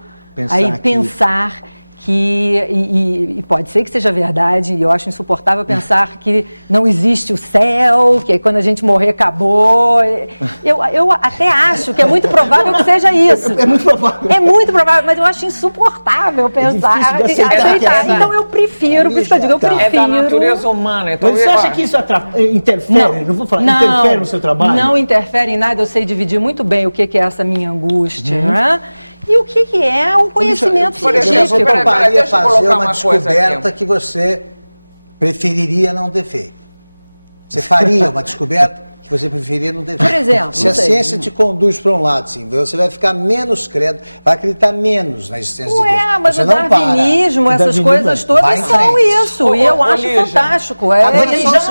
pensar que, e pode ser que seja verdade, e eu acho insuportável pensar que não existe o céu, que quando a gente morrer acabou. Eu até acho que é muito provável que seja isso. É muito provável. É muito provável, mas eu acho insuportável pensar. Então eu prefiro, por isso que eu digo, eu prefiro. É da natureza humana. Então mas você acha que isso interfere? Não vou falar, interfere no seu trabalho? Não interfere em nada, eu sei dividir muito bem o que é essa minha angústia, né? E o que é o conhecimento científico? Você toparia fazer uma descoberta que você preferiria não ter feito? Você faria uma descoberta que você preferiria não ter feito? Por exemplo, se a ciência te conduz para um lado, assim, você vai ficar menos credo, vai acreditar menos na existência de Deus. Mas você o darwinismo, essas coisas todas são isso. E eu acho fantástico. É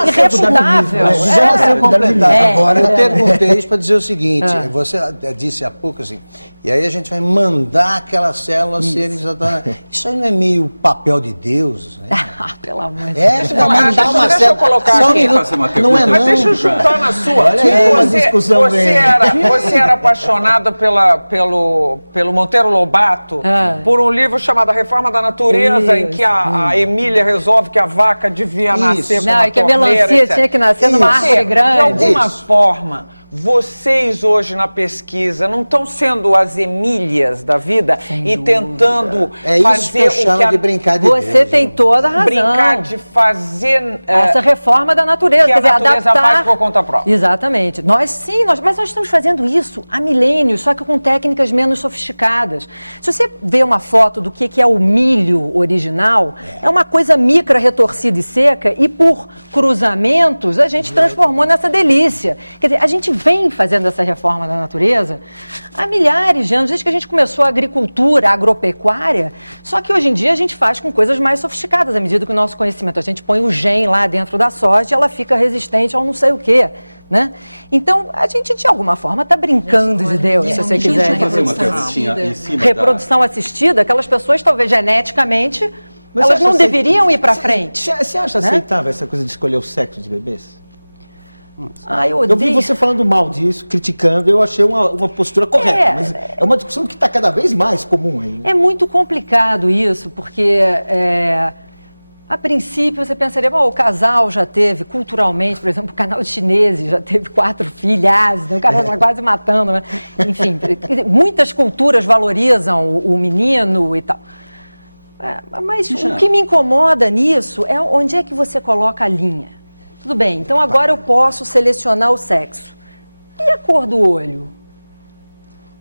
irrefutável. Já nasceu completado. Agora, eu perguntei isso para dizer o seguinte, você disse há pouco assim, e aí a gente vai mandar aquelas células serem exatamente... Isso aí não é meio papel de Deus, né? Pelo amor de Deus. Você vai mandar uma célula... Deixa eu colocar aqui. Não é mas não. deixa eu juntar na sua. Você era apaixonada pelo Monteiro Lobato por um livro chamado A Reforma da Natureza, em que a Emília resolve que a vaca devia nascer com uma torneira. E que a melancia tinha que nascer numa árvore grande. De alguma forma, vocês hoje na pesquisa não estão sendo as Emílias da vida e tentando isso que eu chamo de brincar de Deus. Você tem toda a razão. Brincar de fazer... essa reforma da natureza. Que a natureza faz por conta própria. Exatamente. Mas nós estamos fazendo isso há milênios, só que com técnicas menos sofisticadas. Se você vê uma foto do que é o milho original, é uma coisa micra, retorcida e seca, e por cruzamentos a gente transformou nessa delícia. Quer dizer, a gente vem fazendo essa reforma da natureza há milhares de anos, desde que a gente começou a agricultura, a agropecuária, só que hoje em dia a gente faz com coisas mais sofisticadas, à medida que o nosso conhecimento, a gente põe o gen lá dentro da soja e ela fica resistente ao não sei o quê, né? Então, a gente, de alguma forma, está brincando de Deus, se você quiser. Fazer uma perguntinha em cima Reprodução assistida, aquelas pessoas, talvez geneticamente, elas não deveriam ir para frente. Você acha aceitável essa coisa de escolher o sexo de bebês? Eu Eu vi você falando mal disso, criticando, eu achei uma postura correta, mas é uma discussão que está cada vez mais comum aí. É muito complicado isso, porque a princípio você pensaria, bom, o casal já teve, culturalmente, por exemplo, o canal chineses já teve 4 filhas, né? O cara está quase matando, né? Enfim, muitas culturas valorizam o menino e tal. Mas o que me incomoda nisso é onde é que você coloca a linha. Tudo bem, então agora eu posso selecionar o sexo. E a cor do olho?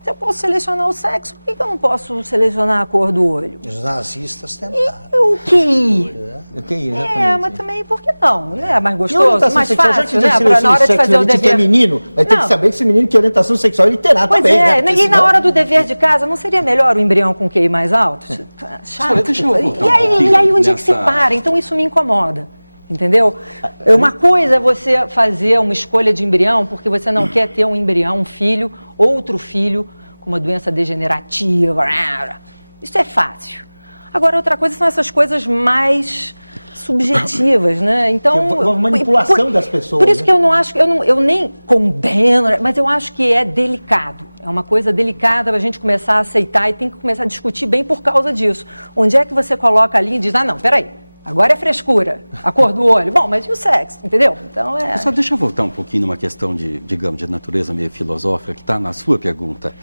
Se eu posso selecionar o sexo, por que eu não posso selecionar a cor do olho? Os nazistas tentaram. E o QI? O QI, exatamente. Mas também, por que não? Não é mais E gostoso, orientação mais sexual, fácil, já que né? Na hora de fazer o ele que é dever. menino, vai ter Não. que saber que esse menino que orientação sexual ele terá Pois também, é, né? e na hora do dever de casa, não seria melhor o embrião com QI mais alto? Chato. Olha, deixa eu voltar E um aí onde é que se nessa- para? Então isso me incomoda. Entendeu? Uma coisa é você fazer uma escolha de embrião porque você não quer ter um embrião, um filho, outro filho com uma doença degenerativa. Isso é fácil. Agora, outra coisa são essas coisas mais subjetivas, né? Então, Uma manipulação das pessoas. por isso né? que eu não acho, eu nem condeno, mas eu acho que é delicado. É uma coisa delicada para a gente começar a aceitar e tem que começar a discutir bem por causa disso. Onde é que você coloca ali e diz, não, peraí, agora é frescura, a cor do olho. Bom, mas e o sexo, entendeu? Então Só deixa eu voltar um pouquinho numa questão digamos, de natureza meio filosófica, que está na sua pergunta.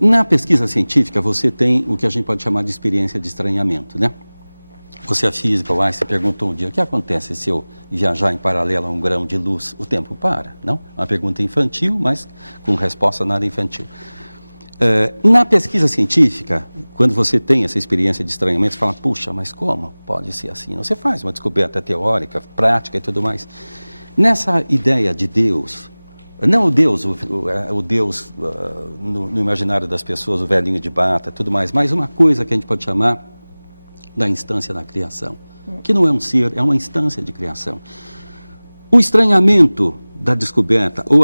Na pesquisa científica, você tem o que a gente pode chamar de experiência de estranhamento, né? Você é física, o Einstein perguntou um dia, o que acontece se eu viajar em paralelo a um grão de luz? O tempo para, não? Uma pergunta infantil, mas com resposta nada infantil. Na pesquisa científica, quando você tem essa experiência de estranhamento, você fala, puxa, mas como pode ser assim? Você faz uma descoberta teórica, prática e tudo mais. Nessa ideia de Deus, não o Deus, o Deus no imaginário das pessoas, o velhinho de bata, tudo mais, mas uma coisa que a gente pode chamar da instância da criação, que não é um ser, é uma instância de criação. O estranhamento da descoberta, ou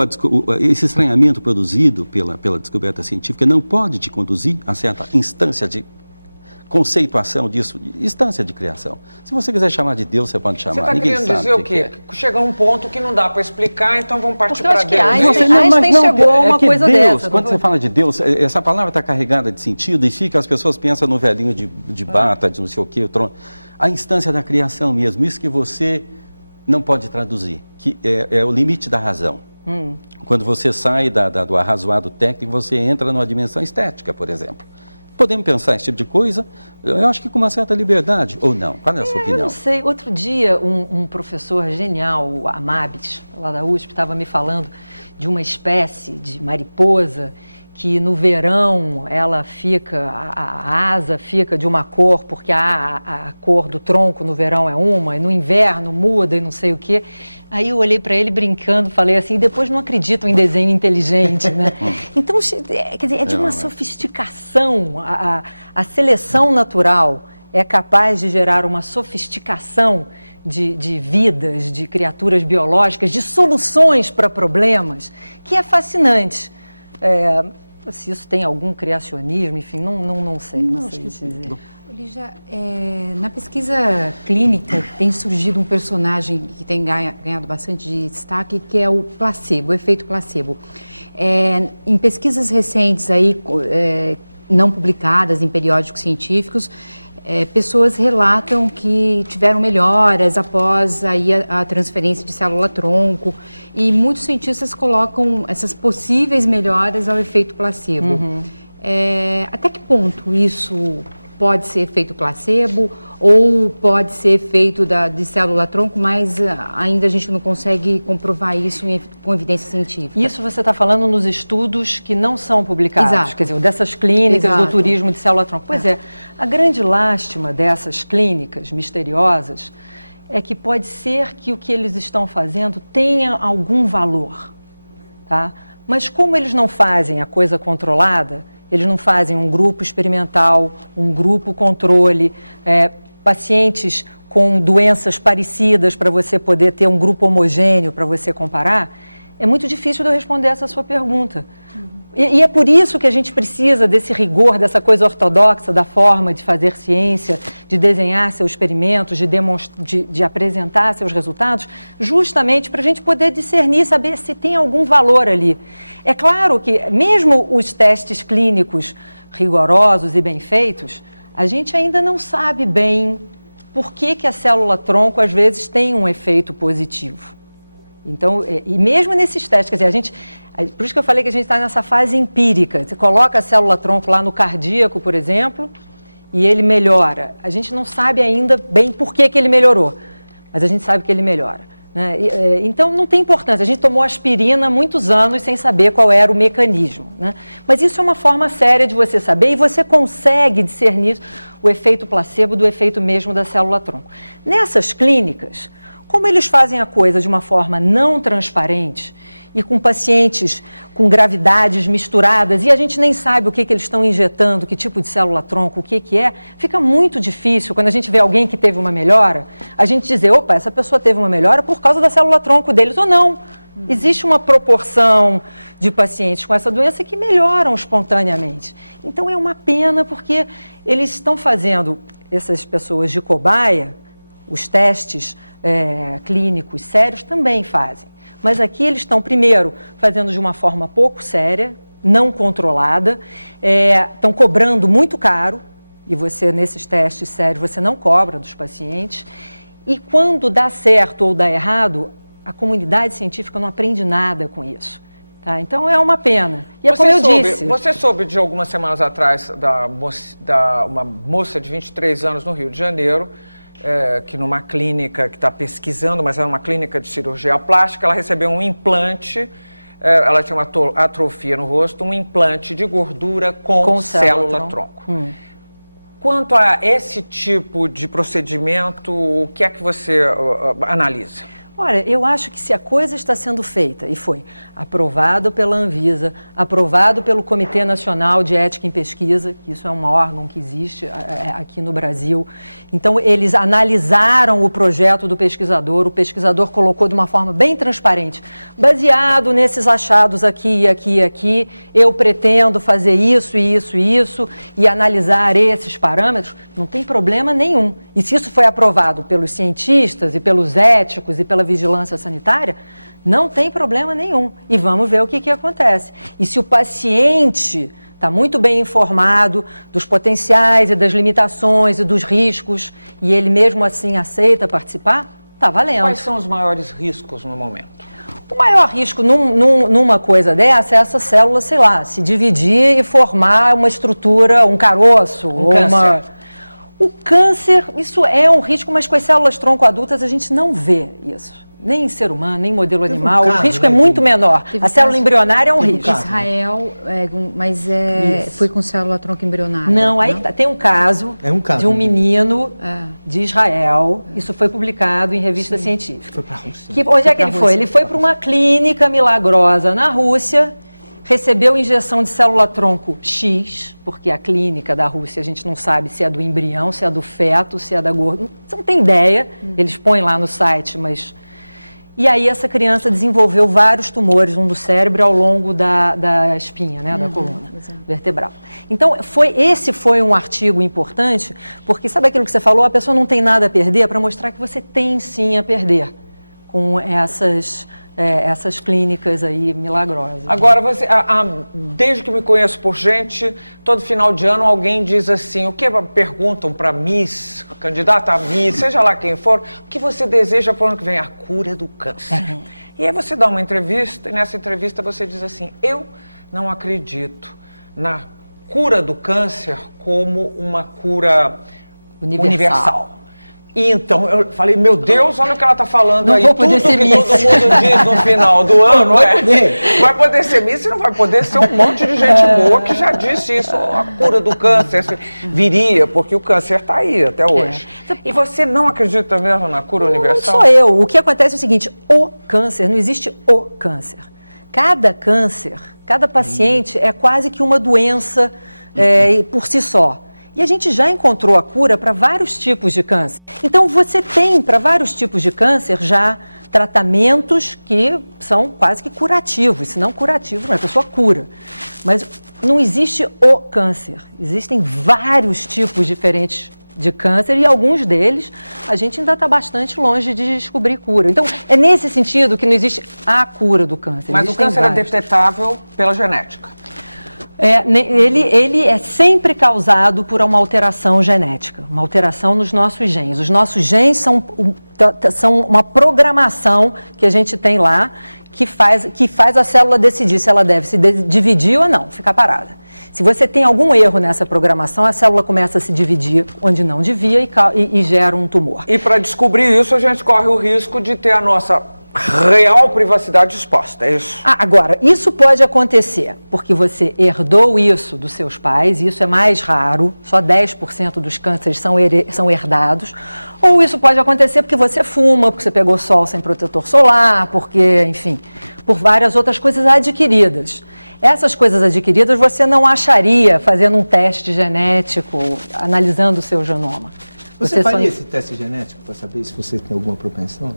esse estranhamento produzido pela descoberta científica não pode te conduzir a certa instância de conceituação disso, instância de criação. Se você quiser chamar de Deus, você pode chamar. Você está Ninguém querendo sabe dizer o que quê? Chega um ponto que não dá para explicar, então vamos partir Porque eu para acho que Deus. Einstein chegou a uma que coisa Deus, dessa. quando você fala de Deus, essa palavra está carregada de sentido e as pessoas pensam no velhinho de bata, de não sei o quê, o trono. A instância da criação mesmo, isso que você não pode traduzir, que é o limite da razão. Quando você sai do arrazoado técnico, você entra numa dimensão estética, por exemplo. Podemos pensar esse tipo de coisa, eu acho que com uma certa liberdade, ou não? Qual é a sua opinião? Eu não sei. Outro dia, um professor genial, o Amabit, lá da USP, estava me falando de uma espécie de mariposa que no verão ela fica, a asa fica de uma cor, porque a cor do tronco no verão é uma, e no inverno muda e não sei o quê. Aí eu olhei para ele brincando, falei assim, depois não acreditam em desenho inteligente, né? Então, quer dizer, é de uma sofisticação, a seleção natural é capaz de gerar uma sofisticação de vidas, de criaturas biológicas, de soluções para problemas, que é fascinante. Se isso tem algum criacionismo, enfim, não sei dizer. Lígia, na pesquisa clínica tem surgido um personagem que tem ganhado bastante destaque, que é o placebo, o efeito placebo. Em pesquisas recentes aí, não publicadas em periódicos científicos, pessoas relatam que tiveram melhoras após aí a transferência de célula-tronco, e muitos cientistas colocam essas possíveis melhoras ao efeito placebo. Até que ponto isso pode ser efeito placebo ou pode ser efeito de célula-tronco, mas ainda a gente não consegue comprovar isso com evidência científica? Isso você está falando nos estudos que não são publicados, Exato. quer dizer, dessas clínicas Exato. do turismo de célula-tronco. Pois é, a grande lástima dessas clínicas misteriosas é que pode ser que o que eles estão fazendo tenha algum valor, tá? Mas como eles não fazem a coisa controlada, eles não fazem um grupo experimental, um grupo controle, pacientes com doenças parecidas para você poder ter um grupo homogêneo para você comparar, é muito difícil de eu responder essa sua pergunta. E é por isso que a gente precisa desse rigor, dessa coisa ortodoxa da forma de fazer ciência, de desenhar seus experimentos, de apresentar seus resultados, justamente para a gente poder discernir, saber se tem algum valor ali. É claro que, mesmo os testes clínicos rigorosos e bem feitos, a gente ainda não sabe bem por que a célula-tronco, às vezes, tem um efeito positivo. Então, e mesmo nesses testes, quer dizer, por isso que eu falei que a gente está nessa fase empírica. Você coloca a célula-tronco lá no cardíaco, por exemplo, e ele melhora. A gente não sabe ainda bem por que ele melhorou, mas a gente sabe que ele melhora, né? Então, não tem importância. A gente tomou aspirina há muitos anos sem saber qual era o mecanismo, né? Mas isso é uma forma séria de você saber e você consegue discernir o efeito placebo do efeito mesmo da célula-tronco. Nessas clínicas, como eles fazem a coisa de uma forma não transparente e com pacientes com gravidades misturadas, e a gente nem sabe o que eles estão injetando, que tipo de célula-tronco, o que é, fica muito difícil, quando a gente vê alguém que teve uma melhora, a gente dizer, opa, essa pessoa teve uma melhora por causa da célula-tronco deles ou não. Existe uma proporção de pacientes com essa doença que melhoram espontaneamente. Então é uma pena porque eles estão fazendo, essas pessoas de cobaia, os testes clínicos sérios também fazem. Mas aqui eles estão, primeiro, fazendo de uma forma pouco séria, não controlada, estão cobrando muito caro, e você, nesses testes sérios, você não cobra dos pacientes, e quando dá certo ou dá errado, a comunidade científica não aprende nada com isso. Tá? Então é uma pena. E é como eu disse. Você soube de algumas semanas atrás uma moça de 23 anos no Rio de Janeiro, que numa clínica que está pesquisando, mas é uma clínica de cirurgia plástica, ela recebeu um implante, ela tinha uma atrofia no rosto, um implante de gordura com célula-tronco. Quanto a esse tipo de procedimento, o que é que você analisa? Olha, eu acho que se a coisa está sendo feita, e foi aprovado pela Anvisa, aprovado pelo Comitê Nacional de Ética em Pesquisa, que isso é um órgão que existe aqui no Brasil, então eles analisaram o projeto do pesquisador, o pesquisador colocou de uma forma bem transparente, baseado nesses achados aqui, eu pretendo fazer isso, e analisar esses parâmetros, não tem problema nenhum. E se isso foi aprovado pelos cientistas e pelos éticos e pela vigilância sanitária, não tem problema nenhum. E vamos ver o que acontece. E se o paciente está muito bem informado dos potenciais e das limitações e dos riscos, e ele mesmo assim aceita participar, está valendo. Quais são os maiores riscos no momento? O maior risco numa coisa dessa é essa célula, sei lá, se dividir e formar uma estrutura, um caroço, câncer. O câncer, isso é um risco, mas com as células-tronco adultas a gente não vê isso. Nem em ser humano, nem em modelo animal. O risco é muito menor. A célula embrionária é um risco. Israel, foi com célula-tronco embrionária. Não, aí tem um caso, de um menino de Israel. Isso foi publicado em revista científica. Foi para a Rússia. Onde é que ele foi? Ele foi para uma clínica milagrosa na Rússia, recebeu injeção de célula-tronco X, porque a clínica da Rússia a gente não sabe se é do embrião, se é do feto, se é da gordura. Você não tem ideia, eles põem lá no site, mas... E aí essa criança desenvolveu vários tumores, um do cérebro ao longo da espinha, né, da coluna vertebral. Então, esse foi um artigo importante, porque sabe aquilo que você falou? A pessoa não tem nada a perder, para mostrar que você tem sim a perder com essas clínicas aí milagrosas. Agora, desde que me conheço por gente, todo final de ano alguém diz assim, o que perguntam para Miss, candidata a Miss, seja lá quem for, o que você deseja para o ano que vem? A cura do câncer. E aí você dá uma entrevista, e nessa entrevista você diz assim, eu não acredito na cura do câncer como uma cura universal. E então eu falei, meu Deus, olha o que ela está falando não aí, vou poder tudo ser que Miss. todo mundo diz no final do ano. Vai poder ser Miss e não vai poder ser um monte de gente boa que já disse isso, a cura do câncer viria, porque o câncer está aí até hoje. E você não acredita mesmo na cura universal? Não sou eu. O que acontece é o seguinte, o câncer, não existe o câncer. Cada câncer, cada paciente é quase que uma doença por si só. E a gente já encontrou a cura para vários tipos de câncer. Então, você tem para vários tipos de câncer já tratamentos que são quase que curativos. Se não curativos, a pessoa cura. Mas não existe o câncer. Existem vários tipos diferentes de câncer e alguns deles a gente ainda está bastante longe de descobrir cura. Então, é nesse sentido que não existe a cura do câncer. Mas Existem o câncer vários. é detetável pela genética. Ele é sempre causado por uma alteração genética, uma alteração nos nossos genes. Os nossos genes são uma programação que a gente tem lá que faz a célula decidir se ela deve se dividir ou não, ficar parada. Se você tem algum erro nessa programação, a célula começa a se dividir onde não devia e gera um tumor. E para descobrir isso, a gente corre o risco de ter a nossa real privacidade exposta, é isso? Agora, isso pode acontecer porque você herdou isso dos seus pais, e isso é mais raro, só 10% dos cânceres são herdados, ou isso pode acontecer porque você fuma, porque você pegou sol sem protetor solar, porque, enfim, por várias outras coisas adquiridas. Essas coisas adquiridas você não acharia fazendo um teste genético, analisando o seu genoma. Você faria esse teste genético para saber se você tem alguma propensão?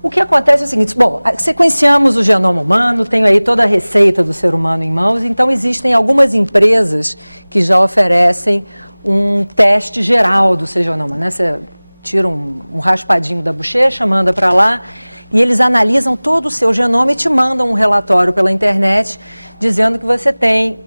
O que acontece é o seguinte, bom, sequenciamos o genoma humano, tenho aí toda a receita do ser humano em mãos, então existem algumas empresas que já oferecem um teste geral do seu genoma, né? Você tira um raspadinho da bochecha, manda para lá, e eles analisam todo o seu genoma e te mandam um relatório pela internet dizendo que você tem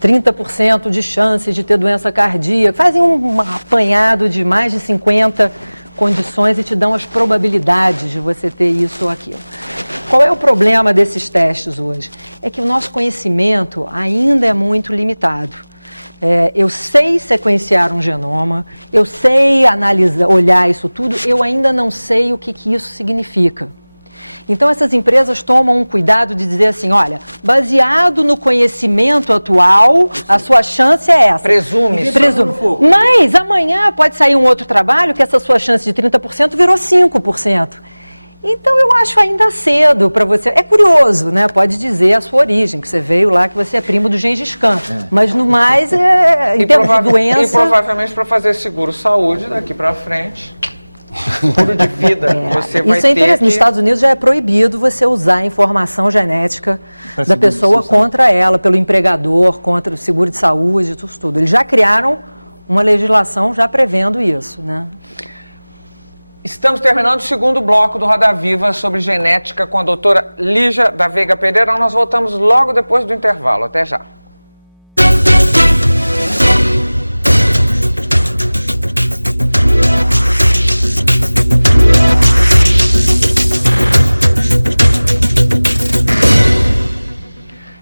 30% de chances de ter doença cardíaca. Fazem um apanhado de mais de 50 condições e te dão as probabilidades de você ter isso ou aquilo. Qual é o problema desses testes hoje? É que o nosso conhecimento ainda é muito limitado. Eu sei sequenciar um genoma, eu sei analisar, olhar isso tudo, eu ainda não sei o que isso significa. Então, essas empresas tomam um cuidado de dizer assim, olha, baseado no conhecimento atual, a sua chance é essa. Presume. Mas amanhã pode sair um outro trabalho que essa sua chance de 30% virou 5%. Então, eu acho ainda cedo para você... É curioso, né? Pode dizer a sua origem, que você veio lá, que você é primo do Gengis Khan. Mas, no mais, em termos de doença... E provavelmente para fazer seguro-saúde daqui para frente... Seguro de vida, você vai isso é interessante. ter que... Nos Estados Unidos já é proibido você usar a informação genética da pessoa contra ela, pelo empregador, contra o seguro de saúde, tudo. Eles já criaram uma legislação já prevendo isso, né? Estamos terminando o segundo bloco do Roda Viva sobre genética com a doutora Lígia da Veiga Pereira. Nós voltamos logo depois do intervalo. Até já.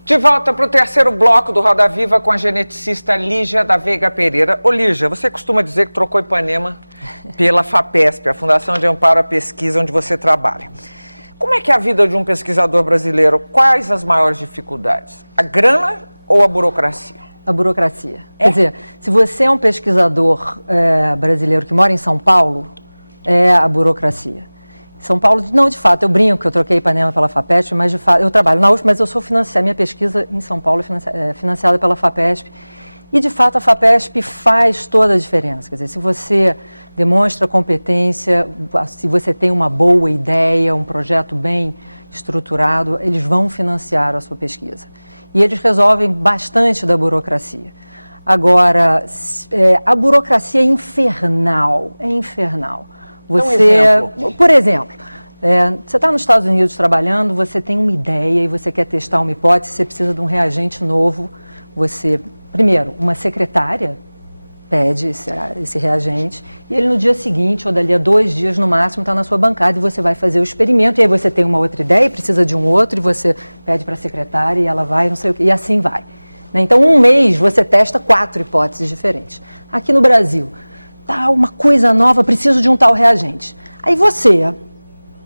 De volta para o terceiro bloco do Roda Viva com a geneticista Lígia da Veiga Pereira. Ô Lígia, você costuma dizer que trocou Ipanema pela FAPESP, a Fundação de Amparo à Pesquisa, onde você trabalha. Como é que é a vida de um pesquisador brasileiro? Quais as maiores dificuldades? A grana ou a burocracia? A burocracia. Quer dizer, se você é um pesquisador brasileiro que mora em São Paulo, é a burocracia. São Paulo, não, de fato, eu brinco que eu troquei Ipanema pela FAPESP, mas de fato, eu trabalho na USP, mas eu sou financiada, minha pesquisa em São Paulo é financiada pela FAPESP, e de fato a FAPESP faz toda a diferença, quer dizer, se você demonstra competência, se você tem uma boa ideia, um projeto bem estruturado, eles vão financiar a sua pesquisa. E eles resolvem bastante da burocracia. Agora, a burocracia é infernal, Por exemplo, você está nos Estados Unidos trabalhando, você tem uma ideia e você quer testar uma hipótese, você precisa de um reagente novo. Primeiro, uma secretária pede esse reagente e ele no dia seguinte, ou dali a 2 dias no máximo, está na sua bancada e você vai fazer o experimento. E aí você tem uma outra ideia e precisa de um outro e você pede para a secretária e ela vai, não sei o quê, e assim vai. Então, um mês você testa 4 hipóteses diferentes. Aqui no Brasil... Tá, uma coisa nova, preciso de um tal reagente. Aí você,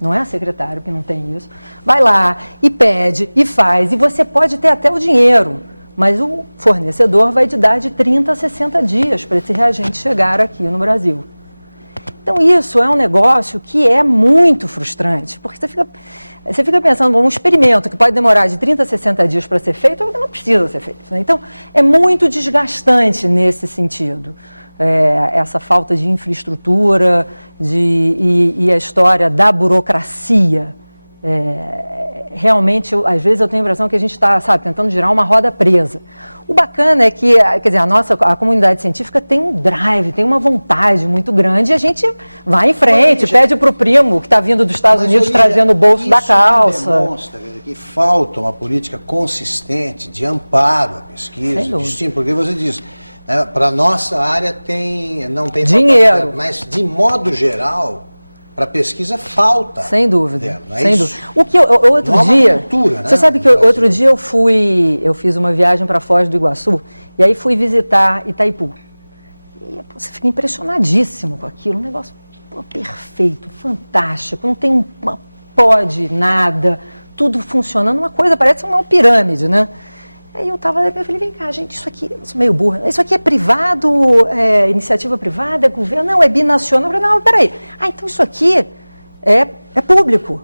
não é a secretária que não tem isso, vai lá e pede e faz, e você pode ter até o dinheiro, mas o fornecedor vai te dar de 30 a 60 dias para esse reagente chegar aqui no Brasil. Então, isso é um negócio que é muito frustrante, porque você fica pensando, um experimento que pode demorar de 30 a 60 dias para ser feito, não precisa ser feito. Né? Então, é muito desgastante nesse sentido. Essa falta de infraestrutura e a história da burocracia. Realmente, às vezes eu tenho a impressão que a gente está, tentando girar uma roda presa. O bacana é que, quer dizer, a comunidade científica tem um drive, tem uma vontade muito grande e a gente vai em frente, pede para o primo que está vindo dos Estados Unidos trazendo o bolso da calça. Isso demonstra que falta uma política consistente de amparo à pesquisa, de estímulo, porque você diz, para a nossa área não tem dinheiro, mas de modo geral, para pesquisa falta. Sem dúvida, sem dúvida. O que outro dia, cultura, você sabe que outro dia eu fiz uma viagem para Foz do Iguaçu e aí fui visitar Itaipu. E você fica impressionadíssimo com aquilo, um negócio perfeito, fantástico, não tem uma pó de nada, tudo funcionando, uma coisa parece uma pirâmide, né? Aí eu falei, vem cá, gente, isso aqui, eu sou meio burra, isso aqui é privado, iniciativa privada, é governo, não, é binacional. Eu falei, não, peraí, então isso aqui é público.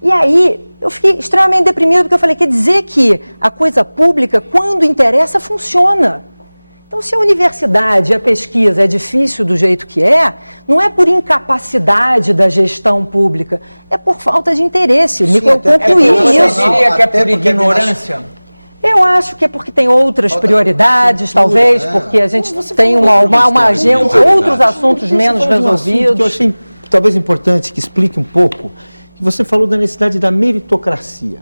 E aí eu fiquei extremamente deprimida, porque eu falei, quer dizer que a coisa pública, quando interessa, funciona. Então, se a universidade, a pesquisa é difícil do jeito que não é por incapacidade da gestão pública, é por falta de interesse. Me concluí isso. Você diria que é por ignorância? Eu acho que é porque tem outras prioridades, talvez, porque a gente tem uma agenda, outros assuntos menos resolvidos. Que eu achei talvez importante que explique um pouco, que você falou da necessidade da meritocracia.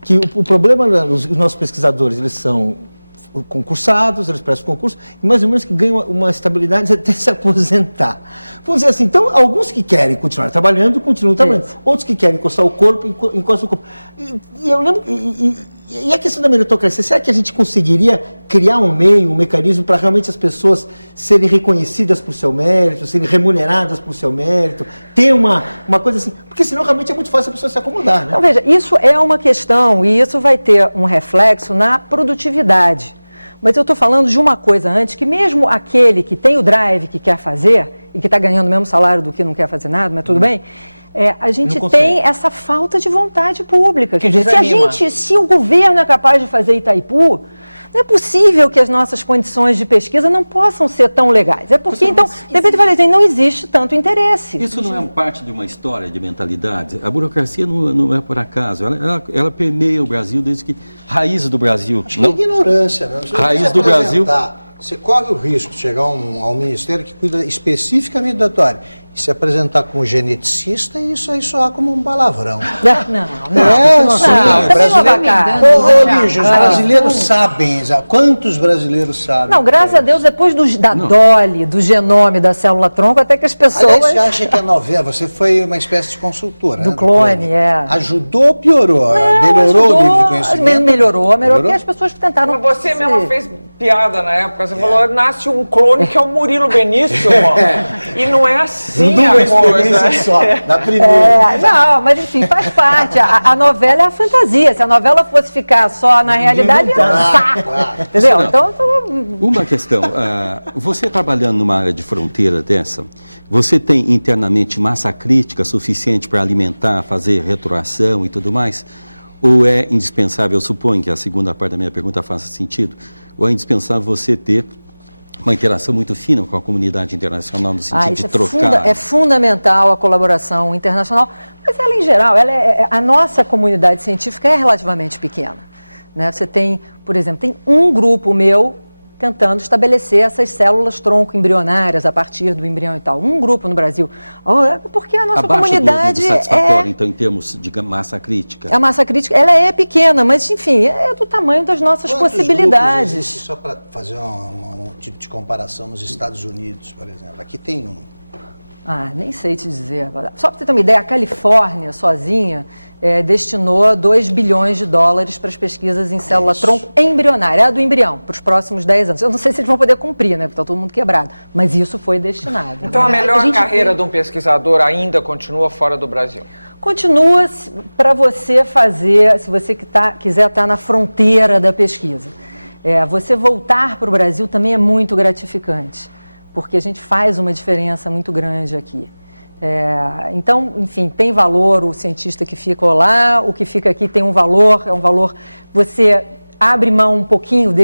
Que o problema dos nossos pesquisadores, eles são concursados, eles prestam concurso, e mais ou menos que ganham uma estabilidade até se aposentar. Vamos dizer assim, então, alguns que querem continuar trabalhando, continuam trabalhando. Isso. Outros que querem encostar o corpo, encostam o corpo. E eu lembro... E a questão da meritocracia, será que a gente conseguiria criar um mecanismo para realmente as pessoas serem reconhecidas por seu mérito, serem remuneradas por seu mérito, ter uma coisa assim? Porque senão realmente é muito fácil a pessoa se acomodar, né? Então, veja, isso é uma questão e isso vai ter um reflexo na produtividade. Mas eu estou falando de uma coisa antes, que mesmo aquele que tem o drive que quer fazer e que está ganhando o mesmo salário do que não quer fazer nada, mas tudo bem... a gente tem essa falta de vontade pública. Quer dizer, se o governo é capaz de fazer Itaipu, não é possível que as nossas condições de pesquisa não possam ser tão legais. É porque, então, de repente eu falei, não existe tanto interesse. Isso não é parte de uma história de mentalidade? A burocracia não é por acaso. Ela permeia o Brasil desde que... Raiz do Brasil. Acho que é ignorância mesmo. Raiz do Brasil. Você corre o risco de chegar ao ministério que cuida especificamente da tua área e se apresentar como geneticista, e isso aí soa como um palavrão. Lígia, os brasileiros sabem, quantos brasileiros sabem? Não, graças a Deus, depois da Dolly, do genome, da célula-tronco, até que as pessoas... Aliás, você acha que a novela, você foi uma espécie de consultora, do clone, Ajudou ou piorou? Melhorou o nível de conhecimento? Melhorou, porque as pessoas tentaram... Mas você mesmo fez piada na época, você falou, nasce um clone que é o Murilo Benício, e não é assim a coisa. Só, na primeira. Não, mas enfim, faz parte. A novela é a fantasia. Se a novela fosse ficar só na realidade, é um saco. Entendeu? Então, uma questão. Você trabalhando numa área de fronteira dessa, você tem internamente massa crítica suficiente para alimentar, fazer retroação e tudo mais? Ou é indispensável, eu suponho que a segunda parte da minha pergunta faça sentido, ou é indispensável você ter uma interação muito fina com a comunidade internacional no sentido de trocar? É fundamental a colaboração internacional, mas ela em geral, a nossa comunidade científica é relativamente pequena. Né? Você tem, por exemplo, tem um grupo meu tentando estabelecer essas células-tronco embrionárias a partir do embrião e tal. Um grupo no Brasil. Porque a nossa comunidade do satisfatório, então, em termos de massa crítica. A massa crítica, ela é pequena, mas, enfim, é do tamanho das nossas possibilidades. Grupos existem, só para fazer um tipo de comparação, nos Estados Unidos, por exemplo. Aqui tem um. Nem sei te dizer. Só para você ter uma ideia, a Califórnia, sozinha, destinou $2 bilhões para as pesquisas em célula-tronco embrionária, a do embrião, para os próximos 10 anos. Eu não sei se eles vão poder cumprir, né? Porque está todo mundo quebrado. Mas isso foi destinado. Então a melhor carreira de um pesquisador ainda continua fora do Brasil? Continua para você fazer, se você quiser estar na fronteira da pesquisa. Você voltar para o Brasil também é muito gratificante. porque a gente faz uma diferença muito grande aqui. Então, enfim, tem valor o cientista que fica lá, o que fica aqui tem um valor, é um valor, você abre mão um pouquinho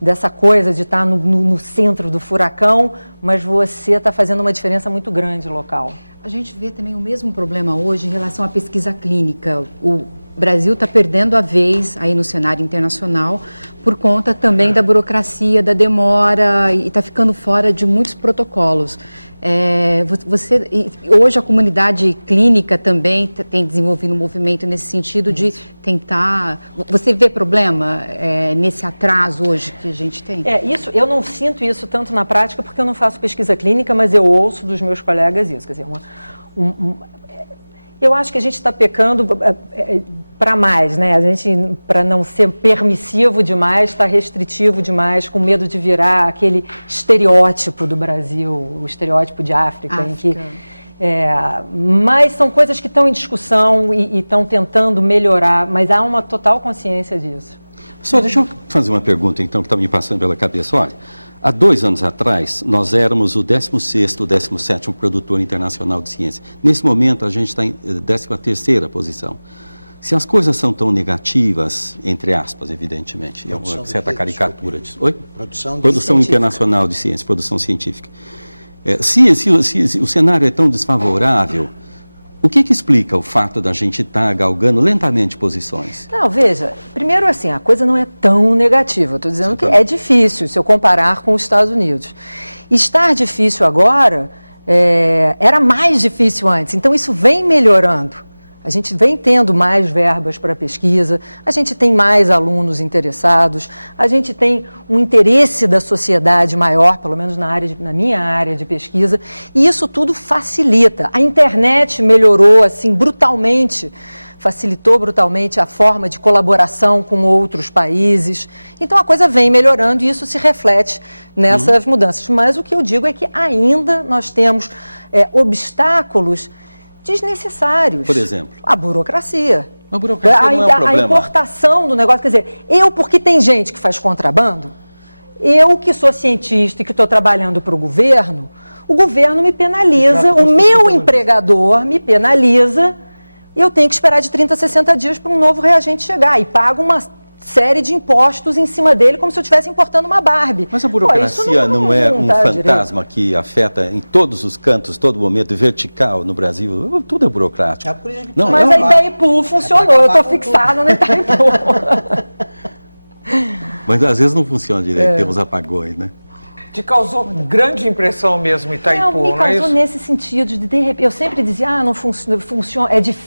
dessa coisa de estar no centro do furacão, mas você está fazendo uma diferença muito grande local. A gente vê também o mesmo problema hoje em relação à pesquisa clínica. O Brasil está perdendo a vez aí no cenário internacional por conta também da burocracia, da demora, e está ficando fora de muitos protocolos. Hoje a comunidade clínica também tem desenvolvido um movimento nesse sentido de tentar... Você vê problema nesse atraso hoje que a gente tem? Isso, eu não sinto isso tanto na prática porque eu não faço pesquisa clínica, mas eu ouço dos meus colegas isso. Quer dizer, eu acho que a gente está pecando para mais, né? A gente, para não ser permissivo demais, está restritivo demais, com medo de virar aquele estereótipo do Brasil, o estereótipo de África. Em que, mas são coisas que estão em discussão e estão tentando melhorar, mas há uma total consciência disso. Senhor, deixa eu fazer uma pergunta, então, que está me passando pela cabeça. Olha, há 2 anos atrás, nós éramos o 16º, 17º produtor internacional de ciência. Nesse momento, a gente está em 13ª posição. Se as coisas são tão negativas, entre aspas, evidentemente, é uma certa caricatura disso. Oi? Produção internacional de ciência, produção científica. Se o cenário é tão desfavorável, o que explica o fato da gente estar galgando lentamente posições? Não, veja, primeiro assim, a coisa não é tão negativa. Eu estou dizendo que é difícil se eu comparar com os Estados Unidos. Estar difícil agora era mais difícil antes, então isso vem melhorando. A gente vem tendo mais verbas para pesquisa, a gente tem mais alunos interessados, a gente tem um interesse da sociedade maior, pelo menos na minha área de pesquisa, e isso tudo facilita. A internet melhorou assim brutalmente, facilitou brutalmente a forma de colaboração com outros países. Então a coisa vem melhorando e isso se reflete nessas mudanças. Mas o que eu digo é que ainda nós temos obstáculos desnecessários. Por exemplo? A burocracia. A burocracia não é um problema. A importação do negócio, quer dizer, porque tem gente que faz contrabando, eu que sou cientista e que estou trabalhando para o governo me penaliza, o meu empregador me penaliza e eu tenho que esperar de 30 a 60 dias para um novo reagente chegar e pago uma série de impostos em cima dele, como se eu estivesse importando uma Barbie. Mas a burocracia não é um fantasma que afeta em todos os cantos, todo momento, vertical no Brasil? Tudo é burocrático. Mas a Itaipu funcionou, eu estou fixada na Itaipu. Mas às vezes não funciona direito, temos apagões, né? Te causou grande impressão mesmo Itaipu, me causou é isso? Nesse sentido, de repente, eu sempre dizia, não funciona,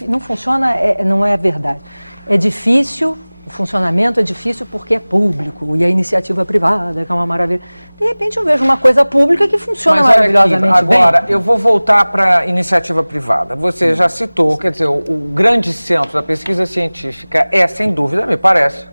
não funciona, não é verdade. É difícil. O funcionamento é difícil porque é público e a iniciativa privada, que é uma maravilha. De repente eu vejo uma coisa pública que funciona maravilhosamente bem. Agora, eu vou voltar para a iniciativa privada. Você já citou, quer dizer, o grande centro da pesquisa científica sem dúvida, me parece,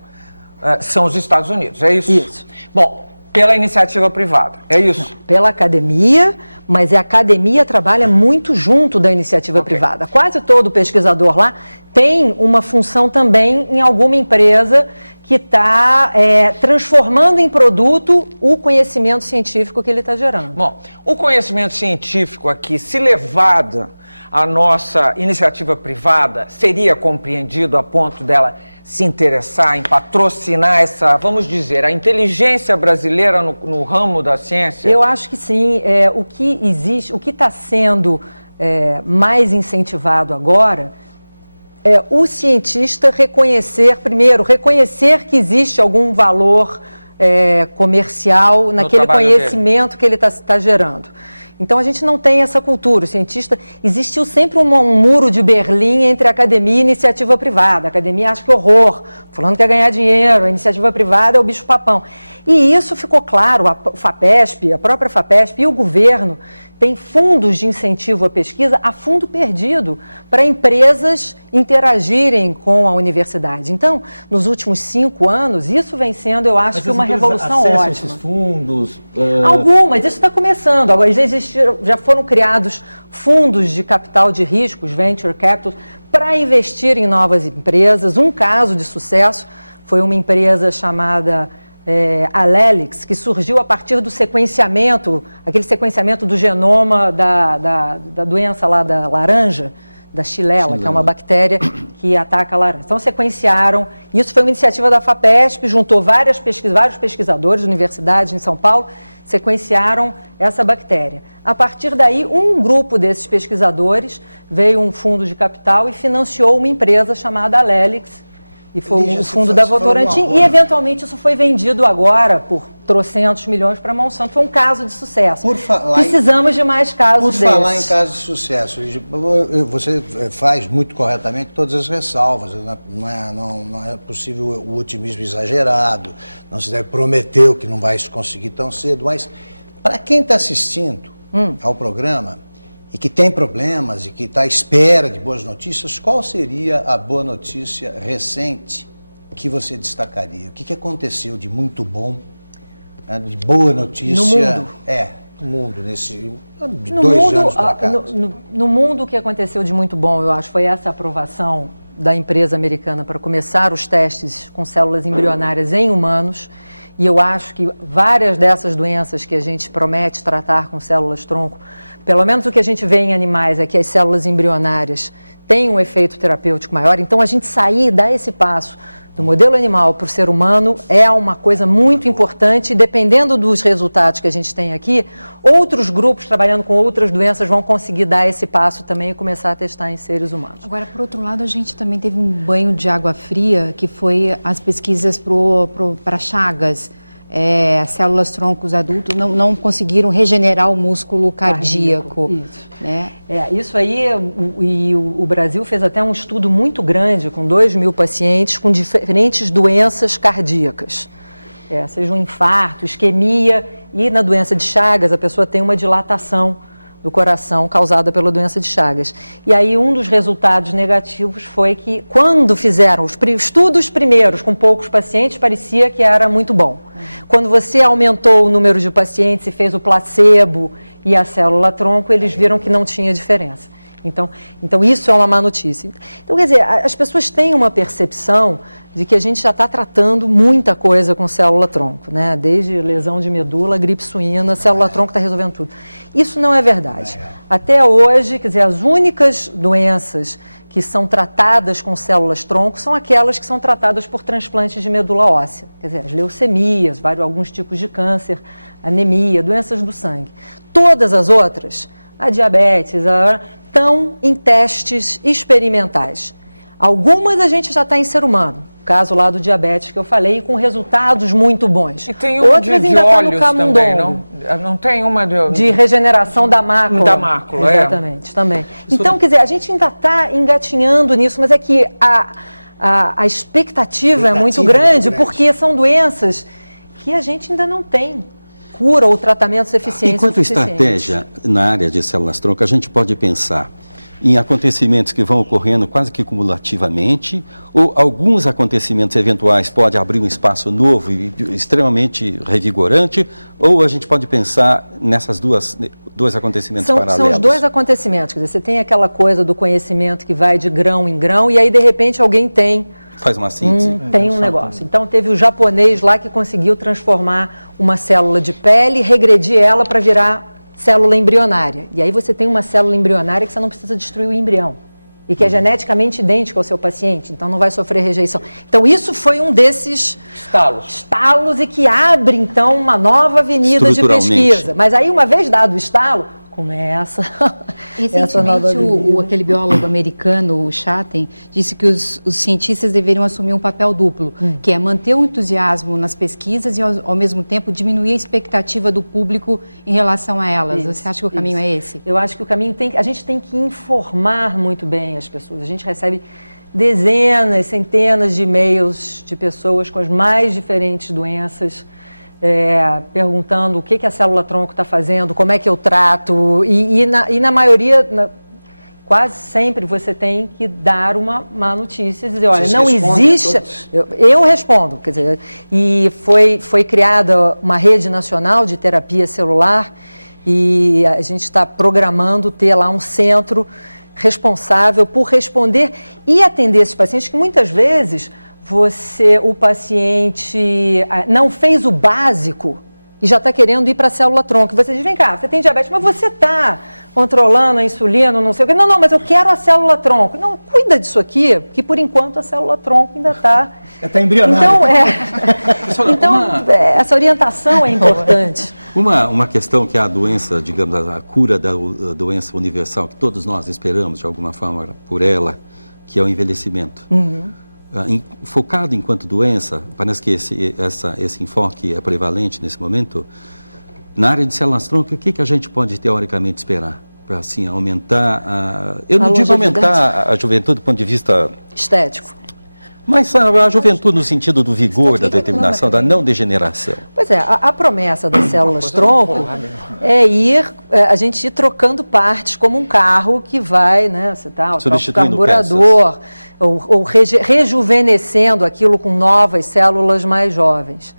são os Estados Unidos, é isso? Isso. Bom, pela iniciativa privada, é isso? Não, pela academia, mas a academia trabalha muito junto da iniciativa privada. Quase todo pesquisador lá tem uma função também em alguma empresa que está transformando em produto o conhecimento científico que ele está gerando. Bom, o conhecimento científico aqui, se levado à nossa iniciativa privada, seria compreendido a ponto dela se interessar em patrocinar essa, vamos dizer, a inteligência brasileira no ramo da ciência? Eu acho que sim. O que existe, o que está sendo mais incentivado agora o cientista reconhecer que existe algum valor comercial naquele conhecimento que ele está gerando. Então, a gente não tem essa cultura. O cientista, existiu sempre um muro de Berlim entre a academia e a iniciativa privada. A academia acha que horror, falando que quer ganhar dinheiro, a iniciativa privada é o bicho-papão. E isso ficou claro, a própria FAPESP e o governo tem fundos de incentivo à pesquisa a fundo perdido para empresas interagirem com a universidade. Então, nos últimos 5 anos, isso vem sendo, eu acho, que uma revolução ótima. Esses fundos? Algumas, isso está começando. Agora, já foram criados fundos de capital de riscos, venture capital, para investir em novas empresas. Um caso de sucesso foi uma empresa chamada Allelix, que surgiu a partir do sequenciamento, aquele sequenciamento do genoma da doença lá da laranja, da Xylella, que é uma bactéria que ataca a laranja. Então, sequenciaram, isso foi uma iniciativa da FAPESP, juntou vários pesquisadores, universidades em São Paulo, sequenciaram essa bactéria. A partir daí, um grupo desses pesquisadores veio um fundo de capital e financiou uma empresa chamada Allelix, e foi o fundo da Votorantim, e eventualmente isso foi vendido agora por trocentos milhões para a Monsanto. Foi um caso de sucesso. Precisamos de mais casos desses. Por falar em casos de sucesso, você faz muito corretamente todas as ressalvas. Não é possível o otimismo exagerado, não se deve prometer o que não vai se conseguir tão cedo, mas para quem está assistindo ao programa e que tem problemas e que está à espera de boas notícias, qual seria a boa notícia recente que você destacaria? O que aconteceu de muito bom, né, de boa notícia? No mundo? No mundo, de 2 anos para cá. No mundo, o que aconteceu de muito bom, eu acho, foi essa aprovação da empresa americana para começar os testes com células embrionárias em humanos. E eu acho que várias dessas doenças que a gente promete tratar com células-tronco, pelo menos o que a gente vê em animais é que as células embrionárias têm um efeito terapêutico maior. Então, a gente dar esse passo do modelo animal para o ser humano é uma coisa muito importante. E dependendo dos resultados que a gente tem aqui, outros grupos trabalhando com outras doenças vão conseguir dar esse passo também e começar a testar em seres humanos. Agora, por outro lado, a gente também teve um banho de água fria, que foi as pesquisas para Chagas. Células troncos adultos não conseguiram regenerar o músculo cardíaco. Isso. Né? Isso aí, o Brasil fez até um estudo muito grande com 2.000 pacientes com diferentes doenças cardíacas. Seja um infarto, isquemia, e na doença de Chagas a pessoa tem uma dilatação do coração causada pela doença de Chagas. E aí um dos resultados negativos foi que quando fizeram os estudos primeiros com poucos pacientes, parecia que era muito bom. Quando você aumentou o número de pacientes e fez o placebo e a célula-tronco, eles viram que não tinha diferença. Então isso é uma má notícia. Então, quer dizer, as pessoas têm uma percepção de que a gente já está tratando muita coisa com célula-tronco, né? Desde lesão de medula, gripe suína, a célula-tronco está resolvendo tudo. Isso não é verdade. Até hoje, quer dizer, as únicas doenças que são tratadas com células-tronco são aquelas que são tratadas por transplantes de medula óssea. Quer dizer, as leucemias, alguns tipos de câncer, anemia, doenças do sangue. Todas as outras, a diabetes, estão em testes experimentais. Algumas a gente já está em ser humano, o caso lá do diabetes que eu falei, com resultados muito bons. E tem uma outras de ainda olhos tá no também, não? Não tem uma de regeneração da mácula. Da mácula, exatamente, também. Então, quer dizer, a gente ainda está engatinhando nisso, mas é que a expectativa é muito grande, porque são doenças que a gente ainda não tem cura ou tratamentos eficientes. Enquanto estratégia na área de células-tronco, a gente pode pensar em acontecimentos que vão ocorrendo quase que cumulativamente, ou alguns acontecimentos eventuais podem abrir um espaço novo e extremamente revigorante, ou a gente pode pensar nessas dois acontecimentos paralelos? São os dois acontecimentos. Quer dizer, você tem aquela coisa do conhecimento que vai de grão em grão, e aí, de repente, alguém faz uma síntese. Tem um negócio. Então, teve o japonês lá que conseguiu transformar uma célula de pele, regredir ela para virar célula embrionária. E aí você tem uma célula embrionária que você não precisa destruir o embrião. E que é geneticamente idêntica ao seu paciente, então não vai sofrer rejeição. Então, isso foi um desses estalos e que abre, então, uma nova avenida de pesquisa. Mas aí, uma vez dado o estalo, começa essa nova avenida. Aquele biólogo americano, o Chaten, disse que os cientistas deveriam assumir um papel duplo, que é manter o entusiasmo nas pesquisas e, ao mesmo tempo, diminuir a expectativa do público em relação a elas. Você acha que o caminho é esse? Eu acho que o caminho a gente tem que informar muito bem as pessoas. A gente recebe dezenas, centenas de e-mails de pessoas com as mais diferentes doenças, perguntando o que a célula-tronco está fazendo, como é que eu trato, e na maioria, quase sempre, você tem que dar uma má notícia e dizer, olha, não existe... Eu respondo, quer dizer, e foi criada uma rede nacional de terapia celular e a gente está programando ter lá um centro responsável por responder e atender esses pacientes que muitas vezes o paciente não fez o básico e já está querendo ir para a célula-tronco. Você diz, vem cá, você tem diabetes, mas você está controlando a insulina, não sei o quê. Não, mas eu quero a célula-tronco. Não, cuida disso aqui, que por enquanto a célula-tronco ainda está... Está embrionária. Então, essa orientação é importante. Uma questão que é a doença, digamos, a cura da doença universal, que todos nós esperamos, de alguma forma, por ela, que é o envelhecimento. Focado enquanto doença, parece que esse enfoque é prevalente nesse momento. Na área de células-tronco, o que a gente pode, teoricamente, esperar? Para, assim, aumentar eu não digo aumentar a juventude do ponto de vista... estético. Mas a juventude no sentido do vigor, da determinação, da não degeneração. Pois é, a promessa das células-tronco é a gente ir trocando partes como um carro que vai, né, você tá, troca o carburador, ou rejuvenescendo aquilo com novas células mais jovens.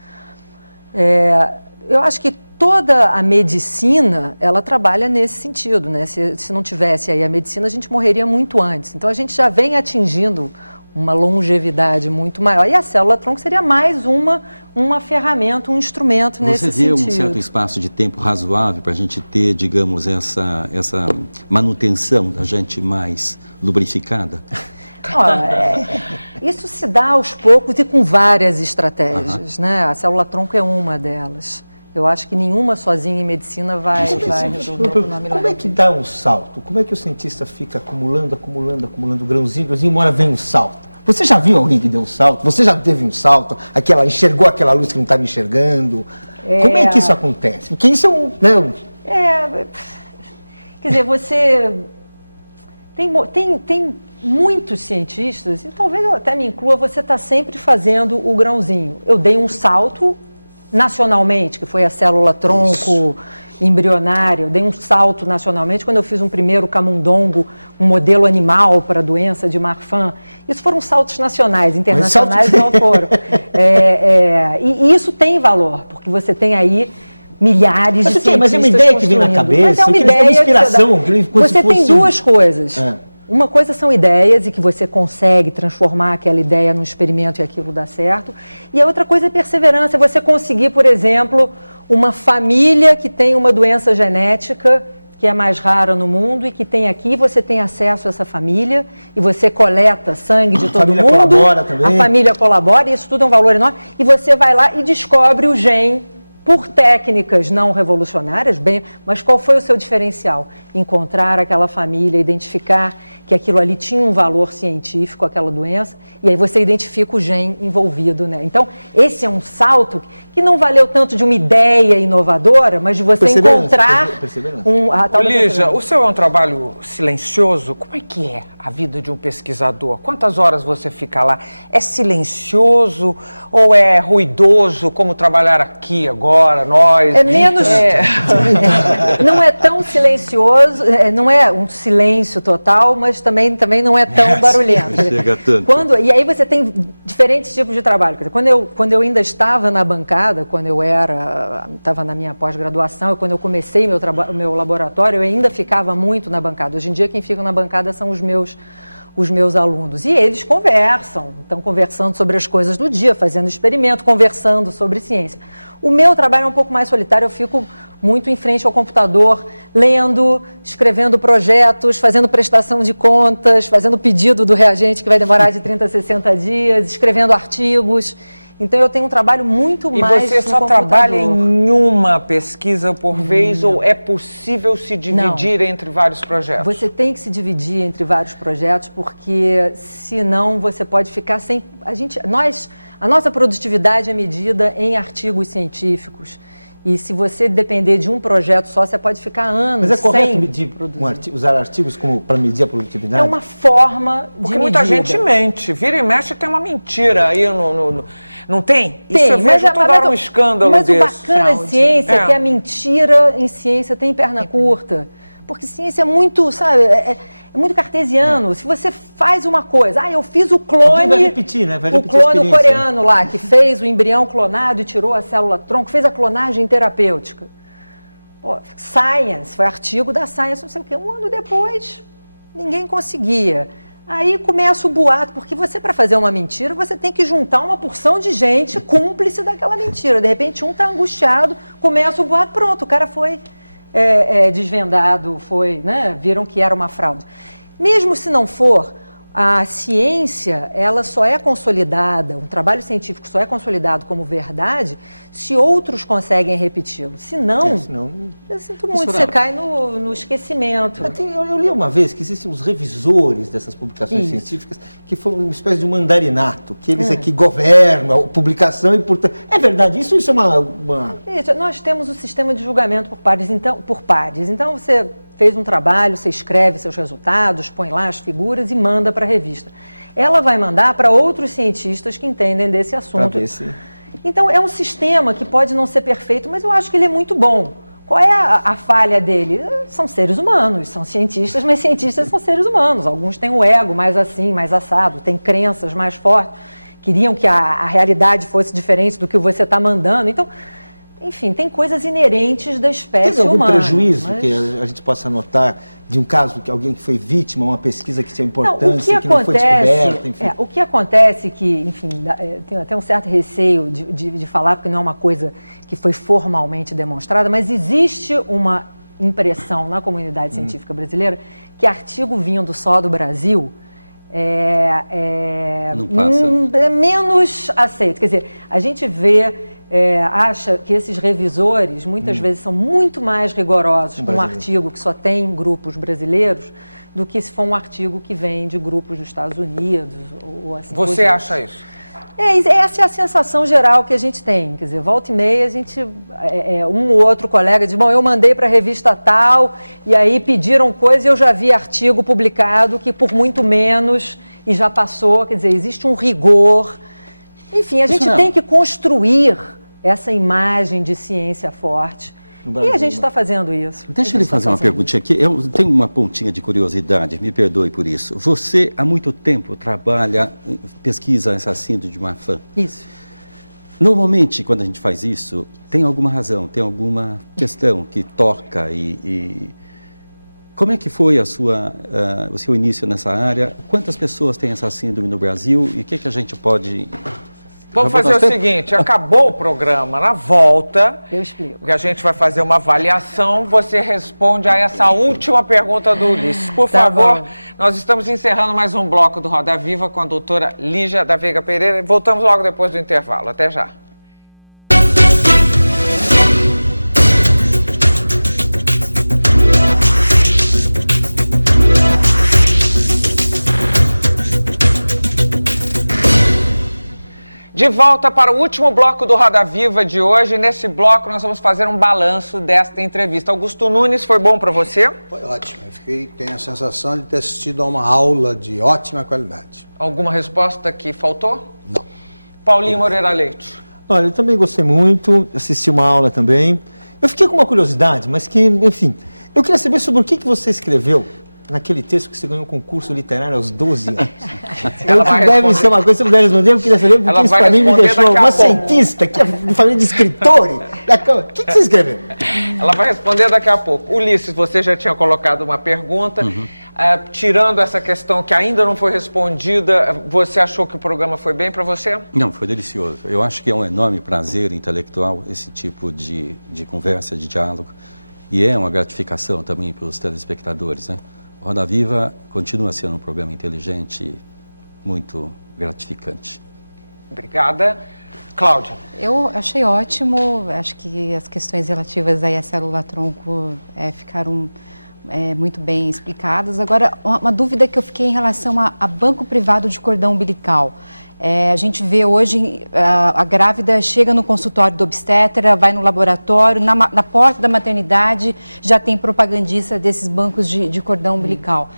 Eu acho que toda a medicina, ela trabalha nesse sentido, né? Se não tivesse aí a medicina, a gente morreria muito antes. Então, a gente já vem atingindo uma longevidade muito maior. E a célula-tronco seria mais uma ferramenta, um instrumento nesse sentido. Você vê um certo espaço de tempo razoável para a gente ter, digamos, essa manutenção da gente mais lubrificada? Isso se dá aos poucos e com várias estratégias, né? A célula-tronco é uma delas. Eu acho que nenhuma sozinha em medicina vai resolver o problema. Como é que dá um salto? Como é que o cientista fica acumulando grãozinho, e uma hora vem um salto? Você já viu alguém que deu um salto? Você já teve um salto? Enxergou aquela luz que não estava enxergando? Como é que isso acontece? Porque isso é um... Quer dizer, você... Tem muitos cientistas, e talvez eu até me inclua, você está sempre fazendo o grãozinho. Eu dei um salto nacionalmente, que foi a célula-tronco embrionária. Eu dei um salto nacionalmente quando eu fiz um primeiro camundongo, um modelo animal para a doença de Marfan. Isso foram saltos nacionais, internacionais não foram. E isso tem valor, porque você tem aí milhares de cientistas. Mas é uma ideia que vem na cabeça, é uma ideia, uma inspiração. Você tem duas coisas. Uma coisa são ideias e que você consegue transformar aquela ideia num experimento e aquilo dá certo. E a outra coisa é perseverança. Você conseguir, por exemplo, uma família que tem uma doença genética que é mais rara no mundo e que tem aqui, você tem acesso a essa família e você coleta sangue de todo mundo. A família colabora também. A família colabora e isso tudo é um valor enorme. E você vai lá e descobre o gene por técnicas não revolucionárias, mas qual foi o seu diferencial? Encontrar aquela família, identificar que aquilo ali tinha um valor científico, aquela doença, e aí você identifica o gene envolvido, né? Então, esse é um salto que não valeu tanto de uma ideia inovadora, mas de você encontrar a tal Lígia, o seu é um trabalho silencioso? Como é que é a vida de um pesquisador? Quantas horas você fica lá? É silencioso ou é ruidoso, como trabalhar aqui agora, nós? É menos... não é tão silencioso, não é um silêncio total, mas também não é tão barulhento. Chega tanto. E aí você tem diferentes tipos de trabalho. Quer dizer, quando eu ainda estava na bancada, quando eu estava na minha pós-graduação, quando eu comecei meu laboratório, eu ainda ficava muito na bancada. Hoje em dia, quem fica na bancada são os meus alunos. E eles estão conversando sobre as coisas do dia, fazendo experimento, conversando sobre ciência. O meu trabalho é um pouco mais solitário, eu fico muito em frente ao computador, lendo, escrevendo projetos, fazendo prestação de contas, fazendo pedido do reagente que vai demorar de 30 a 60 dias, escrevendo artigos. Então, eu tenho um trabalho muito mais E você só trabalha em uma pesquisa por vez ou é possível se dividir entre vários projetos? Você tem que se dividir entre vários projetos porque, senão, você pode ficar sem... A nossa produtividade é medida em artigos científicos. E se você depender de um projeto só, você pode ficar anos sem produzir. Mas é correto usar artigos para medir a produtividade? É uma forma de Porque muita gente mente. Vira e mexe tem uma mentira aí não tem? Tem, isso eu vejo toda hora um escândalo desse. Mas o bacana de ciência é que a mentira em ciência tem perna curta. Porque ciência é muito, sabe, é muito cartesiano. Se você faz uma coisa, eu fiz o clone... Vai repetir, né? Vai repetir o clone coreano lá, que fez o embrião clonado e tirou a célula-tronco, fez a clonagem terapêutica. Science, foi artigo da Science, não sei o quê. Um ano depois, ninguém conseguia. Aí começa o boato, porque você, para fazer uma mentira, você tem que juntar uma porção de gente cúmplice daquela mentira. De repente, um está angustiado, começa o boato, pronto, o cara foi desvendado, né, viram que era uma fraude. Mesmo se não for, a ciência, ela só é consolidada, um trabalho científico só é consolidado como verdade se outros conseguem repeti-lo. Senão, eu sinto muito, você cai no esquecimento. Eu li uma vez que existem os revisores dessas publicações científicas que foram uma espécie de mandarinato, que eles é que governam a publicação e, portanto... É verdade, isso é uma... Nós temos o sistema de julgamento por pares. Então você fez um trabalho, você escreve seus resultados, põe lá as figuras e manda para a revista. Ela vai mandar para outros cientistas que entendem desse assunto. Então, é um sistema que pode não ser perfeito, mas eu acho que ele é muito bom. Qual é a falha dele? São seres humanos, são cientistas, mas cientistas são seres humanos. Alguns têm o ego mais assim, mais assado, têm crenças mais fortes, queriam que a realidade fosse diferente do que você está mandando. Então, enfim, tem coisas inerentes da espécie humana. Tem algum prejuízo que a gente possa notar de um caso que alguém que foi vítima, uma pesquisa que tinha importância, que não foi descoberta, enfim? O que acontece que, enfim, tem até um certo receio de falar, porque não é uma coisa que foi formalmente demonstrada, mas existe uma impressão na comunidade científica brasileira que artigo vindo só do Brasil é menos aceito. Quer dizer, a gente acha que esses revisores muitas vezes são muito mais rigorosos com um artigo que só tem grupos brasileiros do que se for um artigo que vem de grupos dos Estados Unidos ou assim. Você acha isso? Essa é a sensação geral que a gente tem. Quer dizer, volta e meia a gente, um ou outro colega diz, bom, eu mandei para a revista tal e aí pediram coisa e eu já vi artigo publicado que por muito menos e já passou. Quer dizer, existe um rigor. Enfim, a gente tem que construir essa imagem de ciência forte. E a gente está fazendo isso. Deixa ele fazer uma perguntinha aqui. Eu tenho uma pontinha de curiosidade, me perdoe por isso. Você, há muito tempo, pesquisa essa síndrome de Marfan. Isso. Normalmente, quando a gente faz isso, tem alguma razão, tem alguma questão que toca Como é que foi o seu início nessa área? Quantas pessoas têm essa síndrome no Brasil e o que a gente pode... Vamos fazer o seguinte, acabou o programa, na volta, eu explico. Que a gente vai fazer uma avaliação, você responde a essa última pergunta do Ulisses. Por favor, nós estamos encerrando mais um bloco do Roda Viva com a doutora Lígia da Veiga Pereira e voltamos logo depois do intervalo. Até já. De volta para o último bloco do Roda Viva de hoje. Nesse bloco nós vamos fazer um balanço desta entrevista. Augusto Nunes, foi bom para você? Foi ótimo. Tenho a sensação de ter assistido a uma aula de ótima qualidade. Alguma resposta que faltou? Não. Paulinho Moreira Leite. Olha, eu também gostei muito, assisti uma aula também. Eu fiquei com uma curiosidade, mas que, enfim, eu queria saber sobre o que você escreveu naquele texto que você ganhou um concurso literário aos 12 anos. Deve ser uma coisa, se você puder responder, eu queria saber, porque isso para mim me deixou uma cientista, que é de família de escritores. O que você escreveu? Ela vai responder daqui a pouco. Ulisses, você já tinha colocado uma pergunta. Tirando essa questão que ainda não foi respondida, você achou que o programa foi bem para você? Não, foi delicioso. Eu acho que é um enorme prazer intelectual esse tipo de conversa, de diálogo. E é uma gratificação também para os telespectadores, né? Roda Viva continua sendo um programa inteligente, muito gratificante. Obrigada. Cláudia. Eu achei ótimo, acho que as questões relativas aí à célula-tronco ficaram muito bem explicadas. Agora, uma dúvida que eu fiquei em relação a banco privado de cordão umbilical. A gente vê hoje a grávida chega no consultório do obstetra, vai no laboratório, na porta da maternidade já tem propagandista desses bancos de cordão umbilical.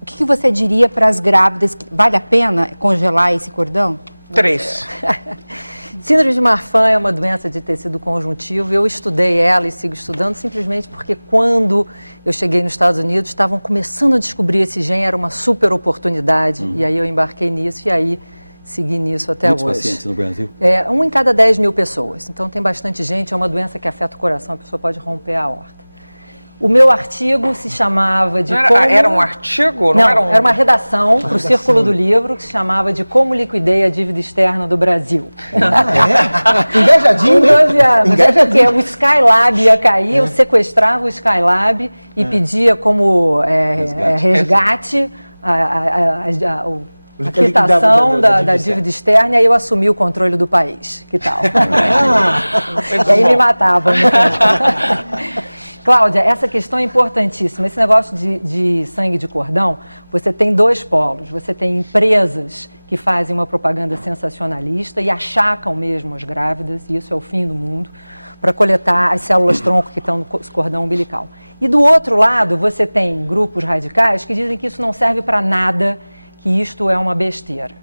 O que você diria para as grávidas? Vale a pena congelar esse cordão? 3. Síndrome de Marfan é uma doença de tecido conjuntivo. Eu estudei ela e sigo estudando simplesmente porque quando eu cheguei nos Estados Unidos estavam começando a descobrir esse gene, era uma super oportunidade. E aí eu embarquei nisso e aí segui nisso até hoje. Muitos pacientes no Brasil? 1 em cada 10 mil pessoas. Então tem bastante gente, é uma doença que afeta o coração, a pessoa pode romper a aorta. O meu artigo se chamava de Era um artigo? Não, era um... era uma redação para o Círculo do Livro que se chamava de Como Liquidei a Dívida Externa do Brasil. Engajadinho, Com 12 anos. Engajadinho. É porque o Skylab ia cair, eu sequestrava o Skylab e pedia como resgate a quitação da dívida externa, e aí eu assumi o controle do país. Que tal? E aí me matavam. Cláudia, essa questão é importantíssima. Esse negócio de sangue de cordão, você tem dois polos. Você tem empresas que fazem uma propaganda sensacionalista e achacam mesmo as grávidas, e isso é o fim do mundo, para coletar as células-tronco que estão no cordão umbilical. E do outro lado, você tem grupos radicais que dizem que isso não serve para nada, que isto é uma besteira.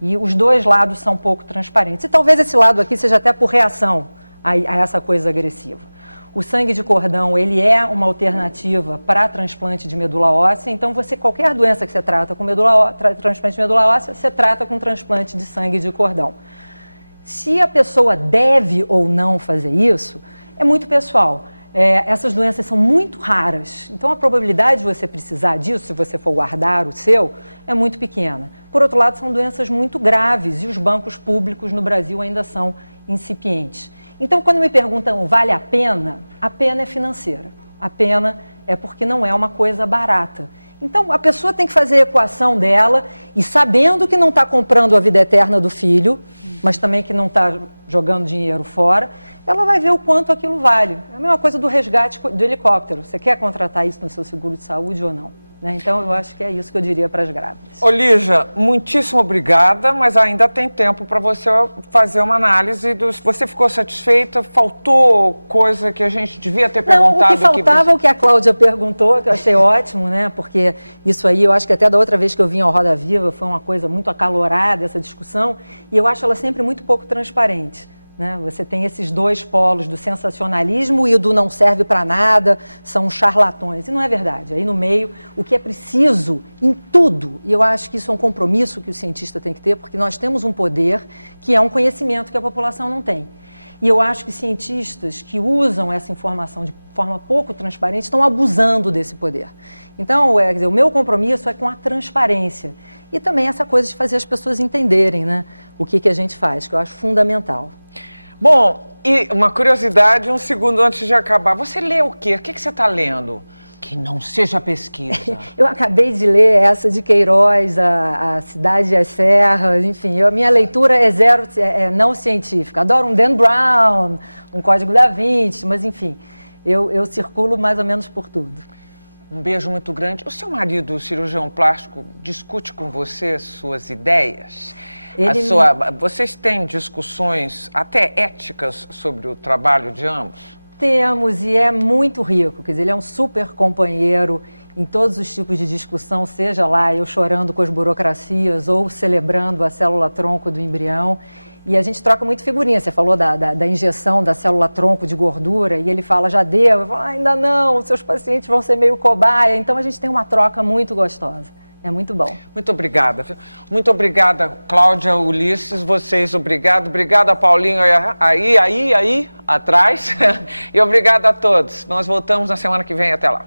E os dois lados são pouco transparentes. E talvez esse lado aqui seja até por reação a essa coisa agressiva. O sangue de cordão, ele é uma alternativa para transplante de medula óssea, então qualquer doença que você trata com transplante de medula óssea, você trata com transplante de sangue de cordão. Se a pessoa deve ou não fazer isso, é muito pessoal. Essas doenças são muito raras, então a probabilidade de você precisar disso, se você for guardar o seu, é muito pequena. Por outro lado, são doenças muito graves e os bancos públicos no Brasil ainda são incipientes. Então, quando me perguntam, vale a pena é financeira. A pena é porque não é uma coisa barata. Então, a pessoa tem que fazer a equação dela e sabendo que não está comprando a vida eterna do filho, mas também que não está jogando dinheiro fora, ela vai ver o quanto aquilo vale. É a mesma coisa do resgate do helicóptero. Você quer contratar isso no seu seguro de saúde ou não? Então, eu acho que é isso que eu diria para as grávidas. Ô, Lígia, muitíssimo obrigada, mas ainda tem tempo para você fazer uma análise. Você ficou satisfeita? Faltou coisa que a gente devia ter perguntado? Não, o que faltava é o que a Cláudia perguntou, que eu achei ótimo, né? Porque isso aí, eu acho que até da outra vez que eu vim ao Roda Viva, foi uma coisa muito acalorada, essa discussão, e eu acho ela sempre muito pouco transparente. Você tem esses dois polos do sensacionalismo e o do não serve para nada, são charlatões. E não é verdade. Aí no meio, o que é preciso em tudo, e eu acho que isso é um compromisso que o cientista tem que ter, porque nós temos um poder que é um conhecimento que a população não tem. E eu acho que cientistas que usam essa informação de forma pouco transparente estão abusando desse poder. Então, o meu compromisso é com a transparência. E também essa coisa de fazer as pessoas entenderem, o que a gente faz, que eu acho fundamental. Bom, e uma curiosidade, um segundo antes de acabar. Você lê o quê? O que você está lendo? Que não seja pesquisa. Eu acabei de ler essa de Queiroz, a Cidade e as Serras, enfim. A minha leitura é não científica. Adoro um Dan Brown, um Código da Vinci, mas enfim, eu circulo mais ou menos por tudo. Um beijo muito grande. O seu marido, o cirurgião plástico, discute com você suas ideias? Vocês têm discussões até éticas sobre o trabalho de ambos? Temos, e é muito rico. Quer dizer, ele é um super companheiro em todos os tipos de discussão, seja lá eu chorando com as burocracias ou celebrando a célula-tronco do embrião. E a gente troca muito figurinha. Você falou da injeção da célula-tronco de gordura, e ele fala, já deu. Eu falo, ainda não, os seus pacientes vão ser meio cobaia. Então a gente tem uma troca muito gostosa. É muito bom. Muito obrigada. Muito obrigada, Cláudia, Ulisses, vocês, obrigado. Obrigada, Paulinho, aí, atrás. E obrigada a todos. Nós voltamos na semana que vem. Até lá.